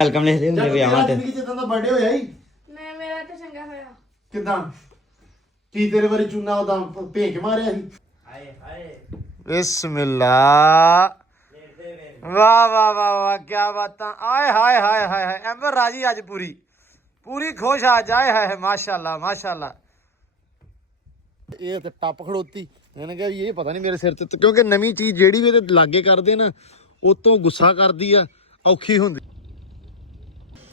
Welcome ਲਿਖਦੇ ਹੁੰਦੇ ਵਿਆਹਾਂ ਤੇ। ਜ਼ਿੰਦਗੀ ਚ ਤਾਂ ਬਰਥਡੇ ਹੋਇਆ ਹੀ ਮੈਂ ਮੇਰਾ ਤਾਂ ਚੰਗਾ ਹੋਇਆ। ਕਿਦਾਂ ਕੀ ਤੇਰੇ ਵਾਰੀ ਚੂਨਾ ਉਹਦਾ ਭੇਂਕ ਮਾਰਿਆ ਸੀ? ਹਾਏ ਹਾਏ ਬਿਸਮਿਲ੍ਲਾ। ਵਾਹ ਵਾਹ ਵਾਹ ਵਾਹ ਕੀ ਬਾਤਾਂ। ਆਏ ਹਾਏ ਹਾਏ ਹਾਏ ਹਾਏ ਐਂਬਰ ਰਾਜੀ ਅੱਜ ਪੂਰੀ ਖੁਸ਼ ਅੱਜ। ਆਏ ਹਾਏ ਮਾਸ਼ਾਅੱਲਾ ਮਾਸ਼ਾਅੱਲਾ। ਇਹ ਤੇ ਟੱਪ ਖੜੋਤੀ। ਇਹਨੇ ਕਿਹਾ ਵੀ ਇਹ ਪਤਾ ਨਹੀਂ ਮੇਰੇ ਸਿਰ ਤੇ, ਕਿਉਂਕਿ ਨਵੀਂ ਚੀਜ਼ ਜਿਹੜੀ ਵੀ ਇਹਦੇ ਲਾਗੇ ਕਰਦੇ ਨਾ ਉਹ ਤੋਂ ਗੁੱਸਾ ਕਰਦੀ ਆ, ਔਖੀ ਹੁੰਦੀ।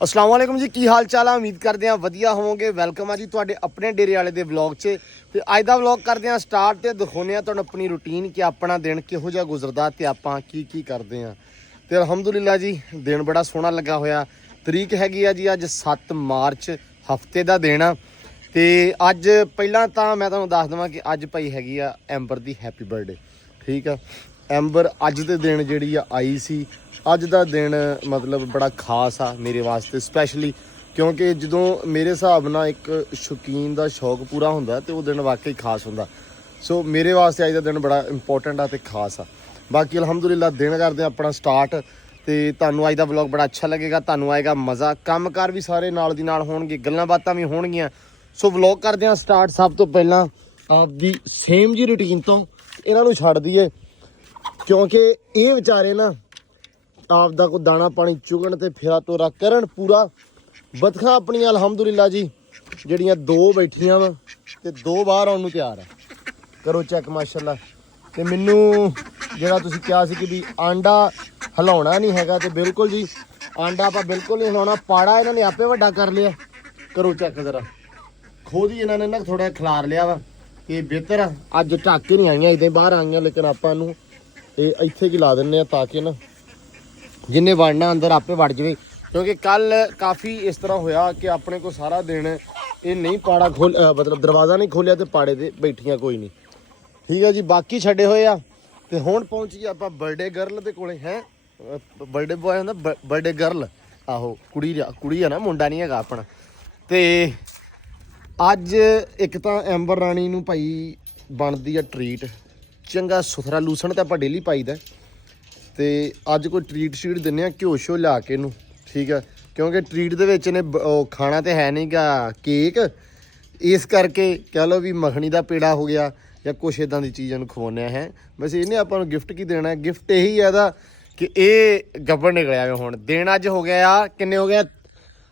ਅਸਲਾਮ ਵਾਲੇਕੁਮ ਜੀ, ਕੀ ਹਾਲ ਚਾਲ ਆ? ਉਮੀਦ ਕਰਦੇ ਆ ਵਧੀਆ ਹੋਵੋਗੇ। ਵੈਲਕਮ ਆ ਜੀ ਤੁਹਾਡੇ ਆਪਣੇ ਡੇਰੇ ਵਾਲੇ ਦੇ ਵਲੌਗ 'ਚ। ਤੇ ਅੱਜ ਦਾ ਵਲੌਗ ਕਰਦੇ ਆ ਸਟਾਰਟ ਤੇ ਦਿਖਾਉਂਦੇ ਆ ਤੁਹਾਨੂੰ ਆਪਣੀ ਰੂਟੀਨ ਕਿ ਆਪਣਾ ਦਿਨ ਕਿਹੋ ਜਿਹਾ ਗੁਜ਼ਰਦਾ ਤੇ ਆਪਾਂ ਕੀ ਕਰਦੇ ਆ। ਤੇ ਅਲਹਮਦੁਲਿਲਾ ਜੀ ਦਿਨ ਬੜਾ ਸੋਹਣਾ ਲੱਗਾ ਹੋਇਆ। ਤਰੀਕ ਹੈਗੀ ਆ ਜੀ ਅੱਜ 7 ਮਾਰਚ, ਹਫਤੇ ਦਾ ਦਿਨ ਆ। ਤੇ ਅੱਜ ਪਹਿਲਾਂ ਤਾਂ ਮੈਂ ਤੁਹਾਨੂੰ ਦੱਸ ਦੇਵਾਂ ਕਿ ਅੱਜ ਭਾਈ ਹੈਗੀ ਆ ਐਂਬਰ ਦੀ ਹੈਪੀ ਬਰਥਡੇ। ਠੀਕ ਆ, ਐਂਬਰ ਅੱਜ ਦੇ ਦਿਨ ਜਿਹੜੀ ਆ ਆਈ ਸੀ। ਅੱਜ ਦਾ ਦਿਨ ਮਤਲਬ ਬੜਾ ਖਾਸ ਆ ਮੇਰੇ ਵਾਸਤੇ ਸਪੈਸ਼ਲੀ, ਕਿਉਂਕਿ ਜਦੋਂ ਮੇਰੇ ਹਿਸਾਬ ਨਾਲ ਇੱਕ ਸ਼ੌਕੀਨ ਦਾ ਸ਼ੌਕ ਪੂਰਾ ਹੁੰਦਾ ਤੇ ਉਹ ਦਿਨ ਵਾਕਈ ਖਾਸ ਹੁੰਦਾ। ਸੋ ਮੇਰੇ ਵਾਸਤੇ ਅੱਜ ਦਾ ਦਿਨ ਬੜਾ ਇੰਪੋਰਟੈਂਟ ਆ ਤੇ ਖਾਸ ਆ। ਬਾਕੀ ਅਲਹਮਦੁਲਿਲਾ ਦਿਨ ਕਰਦੇ ਆਪਣਾ ਸਟਾਰਟ। ਤੇ ਤੁਹਾਨੂੰ ਅੱਜ ਦਾ ਵਲੌਗ ਬੜਾ ਅੱਛਾ ਲੱਗੇਗਾ, ਤੁਹਾਨੂੰ ਆਏਗਾ ਮਜ਼ਾ। ਕੰਮਕਾਰ ਵੀ ਸਾਰੇ ਨਾਲ ਦੀ ਨਾਲ ਹੋਣਗੇ, ਗੱਲਾਂ ਬਾਤਾਂ ਵੀ ਹੋਣਗੀਆਂ। ਸੋ ਵਲੌਗ ਕਰਦੇ ਹਾਂ ਸਟਾਰਟ। ਸਭ ਤੋਂ ਪਹਿਲਾਂ ਆਪਦੀ ਸੇਮ ਜੀ ਰੂਟੀਨ ਤੋਂ ਇਹਨਾਂ ਨੂੰ ਛੱਡ ਦਈਏ, ਕਿਉਂਕਿ ਇਹ ਵਿਚਾਰੇ ਨਾ ਆਪਦਾ ਕੋਈ ਦਾਣਾ ਪਾਣੀ ਚੁਗਣ ਤੇ ਫੇਰਾ ਤੋਰਾ ਕਰਨ ਪੂਰਾ। ਬਤਖਾਂ ਆਪਣੀਆਂ ਅਲਹਮਦੁਲਿਲਾ ਜੀ ਜਿਹੜੀਆਂ 2 ਬੈਠੀਆਂ ਵਾ ਤੇ 2 ਬਾਹਰ ਆਉਣ ਨੂੰ ਤਿਆਰ ਆ। ਕਰੋ ਚੈੱਕ ਮਾਸ਼ਾਅੱਲਾ। ਤੇ ਮੈਨੂੰ ਜਿਹੜਾ ਤੁਸੀਂ ਕਿਹਾ ਸੀ ਕਿ ਵੀ ਆਂਡਾ ਹਿਲਾਉਣਾ ਨਹੀਂ ਹੈਗਾ, ਤੇ ਬਿਲਕੁਲ ਜੀ ਆਂਡਾ ਆਪਾਂ ਬਿਲਕੁਲ ਨਹੀਂ ਹਿਲਾਉਣਾ। ਪਾੜਾ ਇਹਨਾਂ ਨੇ ਆਪੇ ਵੱਡਾ ਕਰ ਲਿਆ। ਕਰੋ ਚੈੱਕ ਜ਼ਰਾ। ਖੁਦ ਹੀ ਇਹਨਾਂ ਨੇ ਨਾ ਥੋੜਾ ਖਿਲਾਰ ਲਿਆ ਵਾ ਕਿ ਬਿਹਤਰ ਆ। ਅੱਜ ਢੱਕ ਕੇ ਨਹੀਂ ਆਈਆਂ, ਇੱਦਾਂ ਬਾਹਰ ਆਈਆਂ, ਲੇਕਿਨ ਆਪਾਂ ਨੂੰ ਇਹ ਇੱਥੇ ਕੀ ਲਾ ਦਿੰਦੇ ਆ ਤਾਂ ਕਿ ਨਾ ਜਿੰਨੇ ਵੜਨਾ ਅੰਦਰ ਆਪੇ ਵੜ ਜਾਵੇ। ਕਿਉਂਕਿ ਕੱਲ ਕਾਫੀ ਇਸ ਤਰ੍ਹਾਂ ਹੋਇਆ ਕਿ ਆਪਣੇ ਕੋਲ ਸਾਰਾ ਦਿਨ ਇਹ ਨਹੀਂ ਪਾੜਾ ਮਤਲਬ ਦਰਵਾਜ਼ਾ ਨਹੀਂ ਖੋਲਿਆ ਤੇ ਪਾੜੇ ਤੇ ਬੈਠੀਆਂ ਕੋਈ ਨਹੀਂ। ਠੀਕ ਹੈ ਜੀ, ਬਾਕੀ ਛੱਡੇ ਹੋਏ ਆ। ਤੇ ਹੁਣ ਪਹੁੰਚ ਗਏ ਆਪਾਂ ਬਰਥਡੇ ਗਰਲ ਦੇ ਕੋਲੇ। ਹੈ ਬਰਥਡੇ ਬॉय ਹੁੰਦਾ, ਬਰਥਡੇ ਗਰਲ। ਆਹੋ ਕੁੜੀ ਆ ਨਾ, ਮੁੰਡਾ ਨਹੀਂ ਹੈਗਾ ਆਪਣਾ। ਤੇ ਅੱਜ ਇੱਕ ਤਾਂ ਐਂਬਰ ਰਾਣੀ ਨੂੰ ਭਾਈ ਬਣਦੀ ਆ ਟਰੀਟ। ਚੰਗਾ ਸੁਥਰਾ ਲੂਸਣ ਤਾਂ ਆਪਾਂ ਡੇਲੀ ਪਾਈਦਾ, ਤੇ ਅੱਜ ਕੋਈ ਟਰੀਟ ਸ਼ੀਟ ਦਿੰਦੇ ਆ ਘਿਓ ਸ਼ੋ ਲਿਆ ਕੇ ਇਹਨੂੰ। ਠੀਕ ਆ, ਕਿਉਂਕਿ ਟਰੀਟ ਦੇ ਵਿੱਚ ਇਹਨੇ ਉਹ ਖਾਣਾ ਤੇ ਹੈ ਨਹੀਂ ਗਾ ਕੇਕ, ਇਸ ਕਰਕੇ ਕਹਿ ਲਓ ਵੀ ਮੱਖਣੀ ਦਾ ਪੇੜਾ ਹੋ ਗਿਆ ਜਾਂ ਕੁਛ ਇੱਦਾਂ ਦੀ ਚੀਜ਼ਾਂ ਨੂੰ ਖਵਾਉਂਦੇ ਹੈ। ਵੈਸੇ ਇਹਨੇ ਆਪਾਂ ਨੂੰ ਗਿਫਟ ਕੀ ਦੇਣਾ? ਗਿਫਟ ਇਹੀ ਹੈ ਇਹਦਾ ਕਿ ਇਹ ਗੱਬਰ ਨਿਕਲਿਆ ਵੇ। ਹੁਣ ਦਿਨ ਅੱਜ ਹੋ ਗਿਆ ਆ, ਕਿੰਨੇ ਹੋ ਗਿਆ?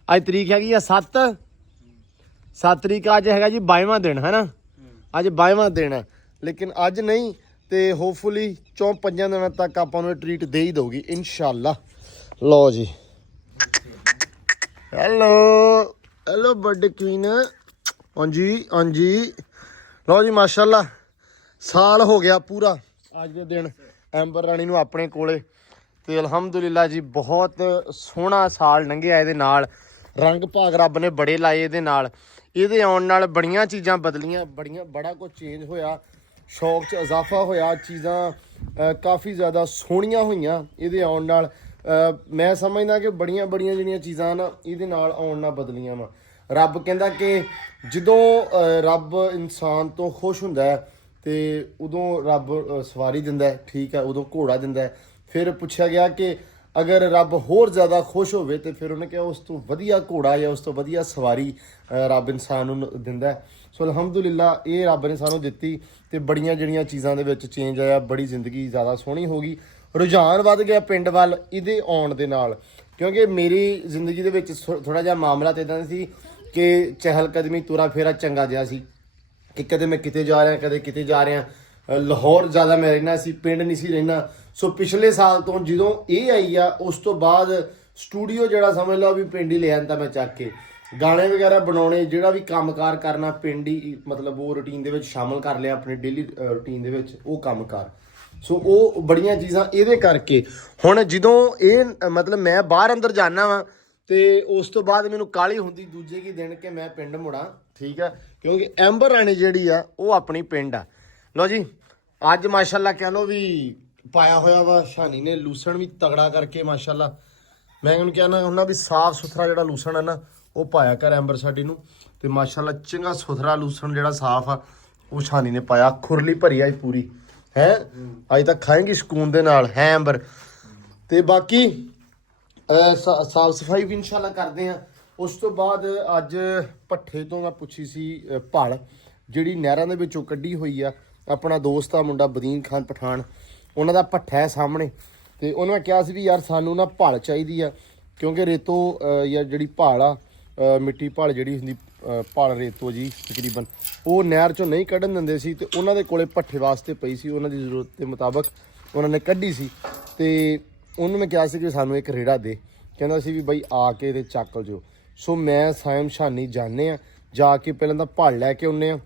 ਅੱਜ ਤਰੀਕ ਹੈਗੀ ਆ 7 ਤਰੀਕ। ਅੱਜ ਹੈਗਾ ਜੀ 22ਵਾਂ ਦਿਨ, ਹੈ ਨਾ? ਅੱਜ 22ਵਾਂ ਦਿਨ ਹੈ, ਲੇਕਿਨ ਅੱਜ ਨਹੀਂ ਤੇ ਹੋਪਫੁਲੀ 4-5 ਦਿਨਾਂ ਤੱਕ ਆਪਾਂ ਨੂੰ ਟਰੀਟ ਦੇ ਹੀ ਦਊਗੀ ਇਨਸ਼ਾਅੱਲਾ। ਲਓ ਜੀ, ਹੈਲੋ ਬਰਥਡੇ ਕੁਈਨ। ਹਾਂਜੀ ਲਓ ਜੀ ਮਾਸ਼ਾਅੱਲਾ ਸਾਲ ਹੋ ਗਿਆ ਪੂਰਾ ਅੱਜ ਦੇ ਦਿਨ ਐਂਬਰ ਰਾਣੀ ਨੂੰ ਆਪਣੇ ਕੋਲੇ। ਤੇ ਅਲਹਮਦੁਲਿਲਾ ਜੀ ਬਹੁਤ ਸੋਹਣਾ ਸਾਲ ਲੰਘਿਆ ਇਹਦੇ ਨਾਲ। ਰੰਗ ਭਾਗ ਰੱਬ ਨੇ ਬੜੇ ਲਾਏ ਇਹਦੇ ਨਾਲ। ਇਹਦੇ ਆਉਣ ਨਾਲ ਬੜੀਆਂ ਚੀਜ਼ਾਂ ਬਦਲੀਆਂ, ਬੜਾ ਕੁਝ ਚੇਂਜ ਹੋਇਆ, ਸ਼ੌਕ 'ਚ ਇਜ਼ਾਫਾ ਹੋਇਆ, ਚੀਜ਼ਾਂ ਕਾਫੀ ਜ਼ਿਆਦਾ ਸੋਹਣੀਆਂ ਹੋਈਆਂ ਇਹਦੇ ਆਉਣ ਨਾਲ। ਮੈਂ ਸਮਝਦਾ ਕਿ ਬੜੀਆਂ ਜਿਹੜੀਆਂ ਚੀਜ਼ਾਂ ਨਾ ਇਹਦੇ ਨਾਲ ਆਉਣ ਨਾਲ ਬਦਲੀਆਂ ਵਾ। ਰੱਬ ਕਹਿੰਦਾ ਕਿ ਜਦੋਂ ਰੱਬ ਇਨਸਾਨ ਤੋਂ ਖੁਸ਼ ਹੁੰਦਾ ਹੈ ਤੇ ਉਦੋਂ ਰੱਬ ਸਵਾਰੀ ਦਿੰਦਾ ਹੈ। ਠੀਕ ਹੈ, ਉਦੋਂ ਘੋੜਾ ਦਿੰਦਾ ਹੈ। ਫਿਰ ਪੁੱਛਿਆ ਗਿਆ ਕਿ ਅਗਰ ਰੱਬ ਹੋਰ ਜ਼ਿਆਦਾ ਖੁਸ਼ ਹੋਵੇ ਤੇ ਫਿਰ ਉਹਨੇ ਕਿਹਾ ਉਸ ਤੋਂ ਵਧੀਆ ਘੋੜਾ ਜਾਂ ਉਸ ਤੋਂ ਵਧੀਆ ਸਵਾਰੀ ਰੱਬ ਇਨਸਾਨ ਨੂੰ ਦਿੰਦਾ ਹੈ। ਸੋ ਅਲਹਮਦੁਲਿਲਾ ਇਹ ਰੱਬ ਨੇ ਸਾਨੂੰ ਦਿੱਤੀ ਤੇ ਬੜੀਆਂ ਜਿਹੜੀਆਂ ਚੀਜ਼ਾਂ ਦੇ ਵਿੱਚ ਚੇਂਜ ਆਇਆ। ਬੜੀ ਜ਼ਿੰਦਗੀ ਜ਼ਿਆਦਾ ਸੋਹਣੀ ਹੋ ਗਈ, ਰੁਝਾਨ ਵੱਧ ਗਿਆ ਪਿੰਡ ਵੱਲ ਇਹਦੇ ਆਉਣ ਦੇ ਨਾਲ। ਕਿਉਂਕਿ ਮੇਰੀ ਜ਼ਿੰਦਗੀ ਦੇ ਵਿੱਚ ਥੋੜਾ ਜਿਹਾ ਮਾਮਲਾ ਤਾਂ ਇੱਦਾਂ ਸੀ ਕਿ ਚਹਿਲ ਕਦਮੀ ਤੁਰਾ ਫੇਰਾ ਚੰਗਾ ਜਿਹਾ ਸੀ ਕਿ ਕਦੇ ਮੈਂ ਕਿਤੇ ਜਾ ਰਿਹਾ, ਕਦੇ ਕਿਤੇ ਜਾ ਰਿਹਾ। ਲਾਹੌਰ ਜ਼ਿਆਦਾ ਮੈਂ ਰਹਿਣਾ ਸੀ, ਪਿੰਡ ਨਹੀਂ ਸੀ ਰਹਿਣਾ। ਸੋ ਪਿਛਲੇ ਸਾਲ ਤੋਂ ਜਦੋਂ ਇਹ ਆਈ ਆ ਉਸ ਤੋਂ ਬਾਅਦ ਸਟੂਡੀਓ ਜਿਹੜਾ ਸਮਝ ਲਓ ਵੀ ਪਿੰਡ ਹੀ ਲੈ ਆਂਦਾ ਮੈਂ ਚੱਕ ਕੇ। ਗਾਣੇ ਵਗੈਰਾ ਬਣਾਉਣੇ, ਜਿਹੜਾ ਵੀ ਕੰਮਕਾਰ ਕਰਨਾ ਪਿੰਡ ਹੀ, ਮਤਲਬ ਉਹ ਰੂਟੀਨ ਦੇ ਵਿੱਚ ਸ਼ਾਮਲ ਕਰ ਲਿਆ ਆਪਣੇ ਡੇਲੀ ਰੂਟੀਨ ਦੇ ਵਿੱਚ ਉਹ ਕੰਮਕਾਰ। ਸੋ ਉਹ ਬੜੀਆਂ ਚੀਜ਼ਾਂ ਇਹਦੇ ਕਰਕੇ। ਹੁਣ ਜਦੋਂ ਇਹ ਮਤਲਬ ਮੈਂ ਬਾਹਰ ਅੰਦਰ ਜਾਣਾ ਵਾ ਤੇ ਉਸ ਤੋਂ ਬਾਅਦ ਮੈਨੂੰ ਕਾਹਲੀ ਹੁੰਦੀ ਦੂਜੇ ਕੀ ਦਿਨ ਕਿ ਮੈਂ ਪਿੰਡ ਮੁੜਾਂ। ਠੀਕ ਆ, ਕਿਉਂਕਿ ਐਂਬਰ ਰਾਣੀ ਜਿਹੜੀ ਆ ਉਹ ਆਪਣੀ ਪਿੰਡ ਆ। ਲਓ ਜੀ ਅੱਜ ਮਾਸ਼ਾਅੱਲਾ ਕਹਿ ਲਓ ਵੀ ਪਾਇਆ ਹੋਇਆ ਵਾ ਸ਼ਾਨੀ ਨੇ ਲੂਸਣ ਵੀ ਤਗੜਾ ਕਰਕੇ ਮਾਸ਼ਾਅੱਲਾ। ਮੈਂ ਉਹਨੂੰ ਕਹਿਣਾ ਹੁੰਦਾ ਵੀ ਸਾਫ ਸੁਥਰਾ ਜਿਹੜਾ ਲੂਸਣ ਹੈ ਨਾ ਉਹ ਪਾਇਆ ਕਰ ਐਂਬਰ ਸਾਡੀ ਨੂੰ। ਤੇ ਮਾਸ਼ਾਅੱਲਾ ਚੰਗਾ ਸੁਥਰਾ ਲੂਸਣ ਜਿਹੜਾ ਸਾਫ ਆ ਉਹ ਸ਼ਾਨੀ ਨੇ ਪਾਇਆ। ਖੁਰਲੀ ਭਰੀ ਆ ਪੂਰੀ ਹੈ। ਅੱਜ ਤੱਕ ਖਾਏਂਗੀ ਸਕੂਨ ਦੇ ਨਾਲ, ਹੈ ਐਂਬਰ। ਤੇ ਬਾਕੀ ਸਾਫ ਸਫਾਈ ਵੀ ਇਨਸ਼ਾਅੱਲਾ ਕਰਦੇ ਆ। ਉਸ ਤੋਂ ਬਾਅਦ ਅੱਜ ਭੱਠੇ ਤੋਂ ਮੈਂ ਪੁੱਛੀ ਸੀ ਭਲ ਜਿਹੜੀ ਨਹਿਰਾਂ ਦੇ ਵਿੱਚੋਂ ਕੱਢੀ ਹੋਈ ਆ। ਆਪਣਾ ਦੋਸਤ ਆ ਮੁੰਡਾ ਬਦੀਨ ਖਾਨ ਪਠਾਨ, ਉਹਨਾਂ ਦਾ ਭੱਠਾ ਹੈ ਸਾਹਮਣੇ, ਤੇ ਉਹਨੂੰ ਮੈਂ ਕਿਹਾ ਸੀ ਵੀ ਯਾਰ ਸਾਨੂੰ ਨਾ ਭਲ ਚਾਹੀਦੀ ਆ, ਕਿਉਂਕਿ ਰੇਤੋ ਜਾਂ ਜਿਹੜੀ ਭਲ ਆ ਮਿੱਟੀ ਭਲ ਜਿਹੜੀ ਹੁੰਦੀ ਭਲ ਰੇਤੋ ਜੀ ਤਕਰੀਬਨ ਉਹ ਨਹਿਰ ਚੋਂ ਨਹੀਂ ਕੱਢਣ ਦਿੰਦੇ ਸੀ, ਤੇ ਉਹਨਾਂ ਦੇ ਕੋਲੇ ਭੱਠੇ ਵਾਸਤੇ ਪਈ ਸੀ, ਉਹਨਾਂ ਦੀ ਜ਼ਰੂਰਤ ਦੇ ਮੁਤਾਬਕ ਉਹਨਾਂ ਨੇ ਕੱਢੀ ਸੀ। ਤੇ ਉਹਨੂੰ ਮੈਂ ਕਿਹਾ ਸੀ ਕਿ ਸਾਨੂੰ ਇੱਕ ਰੇੜਾ ਦੇ, ਕਹਿੰਦਾ ਸੀ ਵੀ ਬਾਈ ਆ ਕੇ ਤੇ ਚੱਕ ਲਿਓ। ਸੋ ਮੈਂ ਸਾਇਮ ਸ਼ਾਨੀ ਜਾਂਦੇ ਆ, ਜਾ ਕੇ ਪਹਿਲਾਂ ਤਾਂ ਭਲ ਲੈ ਕੇ ਆਉਂਦੇ ਆ